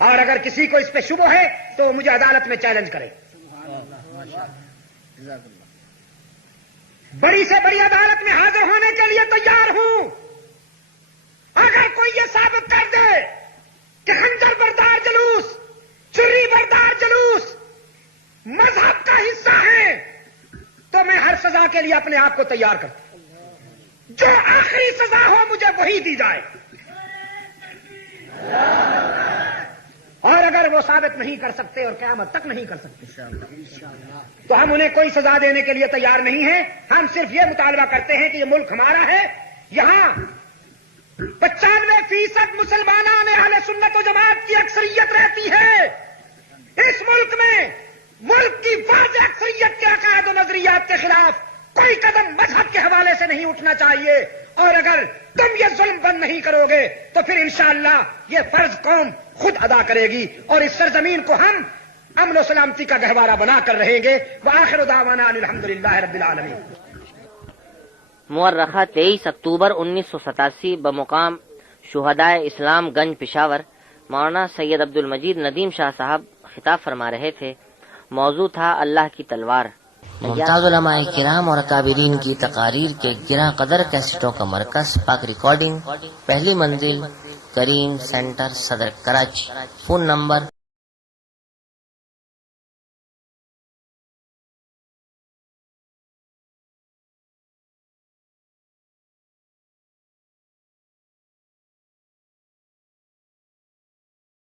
اور اگر کسی کو اس پہ شبہ ہے تو مجھے عدالت میں چیلنج کرے. بڑی سے بڑی عدالت میں حاضر ہونے کے لیے تیار ہوں. اگر کوئی یہ ثابت کر دے کہ خنجر بردار جلوس، چری بردار جلوس مذہب کا حصہ ہے تو میں ہر سزا کے لیے اپنے آپ کو تیار کرتا ہوں. جو آخری سزا ہو مجھے وہی دی جائے. اور اگر وہ ثابت نہیں کر سکتے اور قیامت تک نہیں کر سکتے تو ہم انہیں کوئی سزا دینے کے لیے تیار نہیں ہیں. ہم صرف یہ مطالبہ کرتے ہیں کہ یہ ملک ہمارا ہے، یہاں 95% مسلمانوں میں اہل سنت و جماعت کی اکثریت رہتی ہے. اس ملک میں ملک کی واضح اکثریت کے عقائد و نظریات کے خلاف کوئی قدم مذہب کے حوالے سے نہیں اٹھنا چاہیے. اور اگر تم یہ ظلم بند نہیں کرو گے تو پھر انشاءاللہ یہ فرض قوم خود ادا کرے گی اور اس سرزمین کو ہم امن و سلامتی کا گہوارہ بنا کر رہیں گے. وآخر دعوانا ان الحمدللہ رب العالمین. مورخہ 23 اکتوبر 1987 بمقام شہدائے اسلام گنج پشاور مولانا سید عبد المجید ندیم شاہ صاحب خطاب فرما رہے تھے. موضوع تھا اللہ کی تلوار. ممتاز علماء کرام اور اکابرین کی تقاریر کے گراں قدر کیسٹوں کا مرکز پاک ریکارڈنگ، پہلی منزل کریم سینٹر، صدر کراچی. Phone number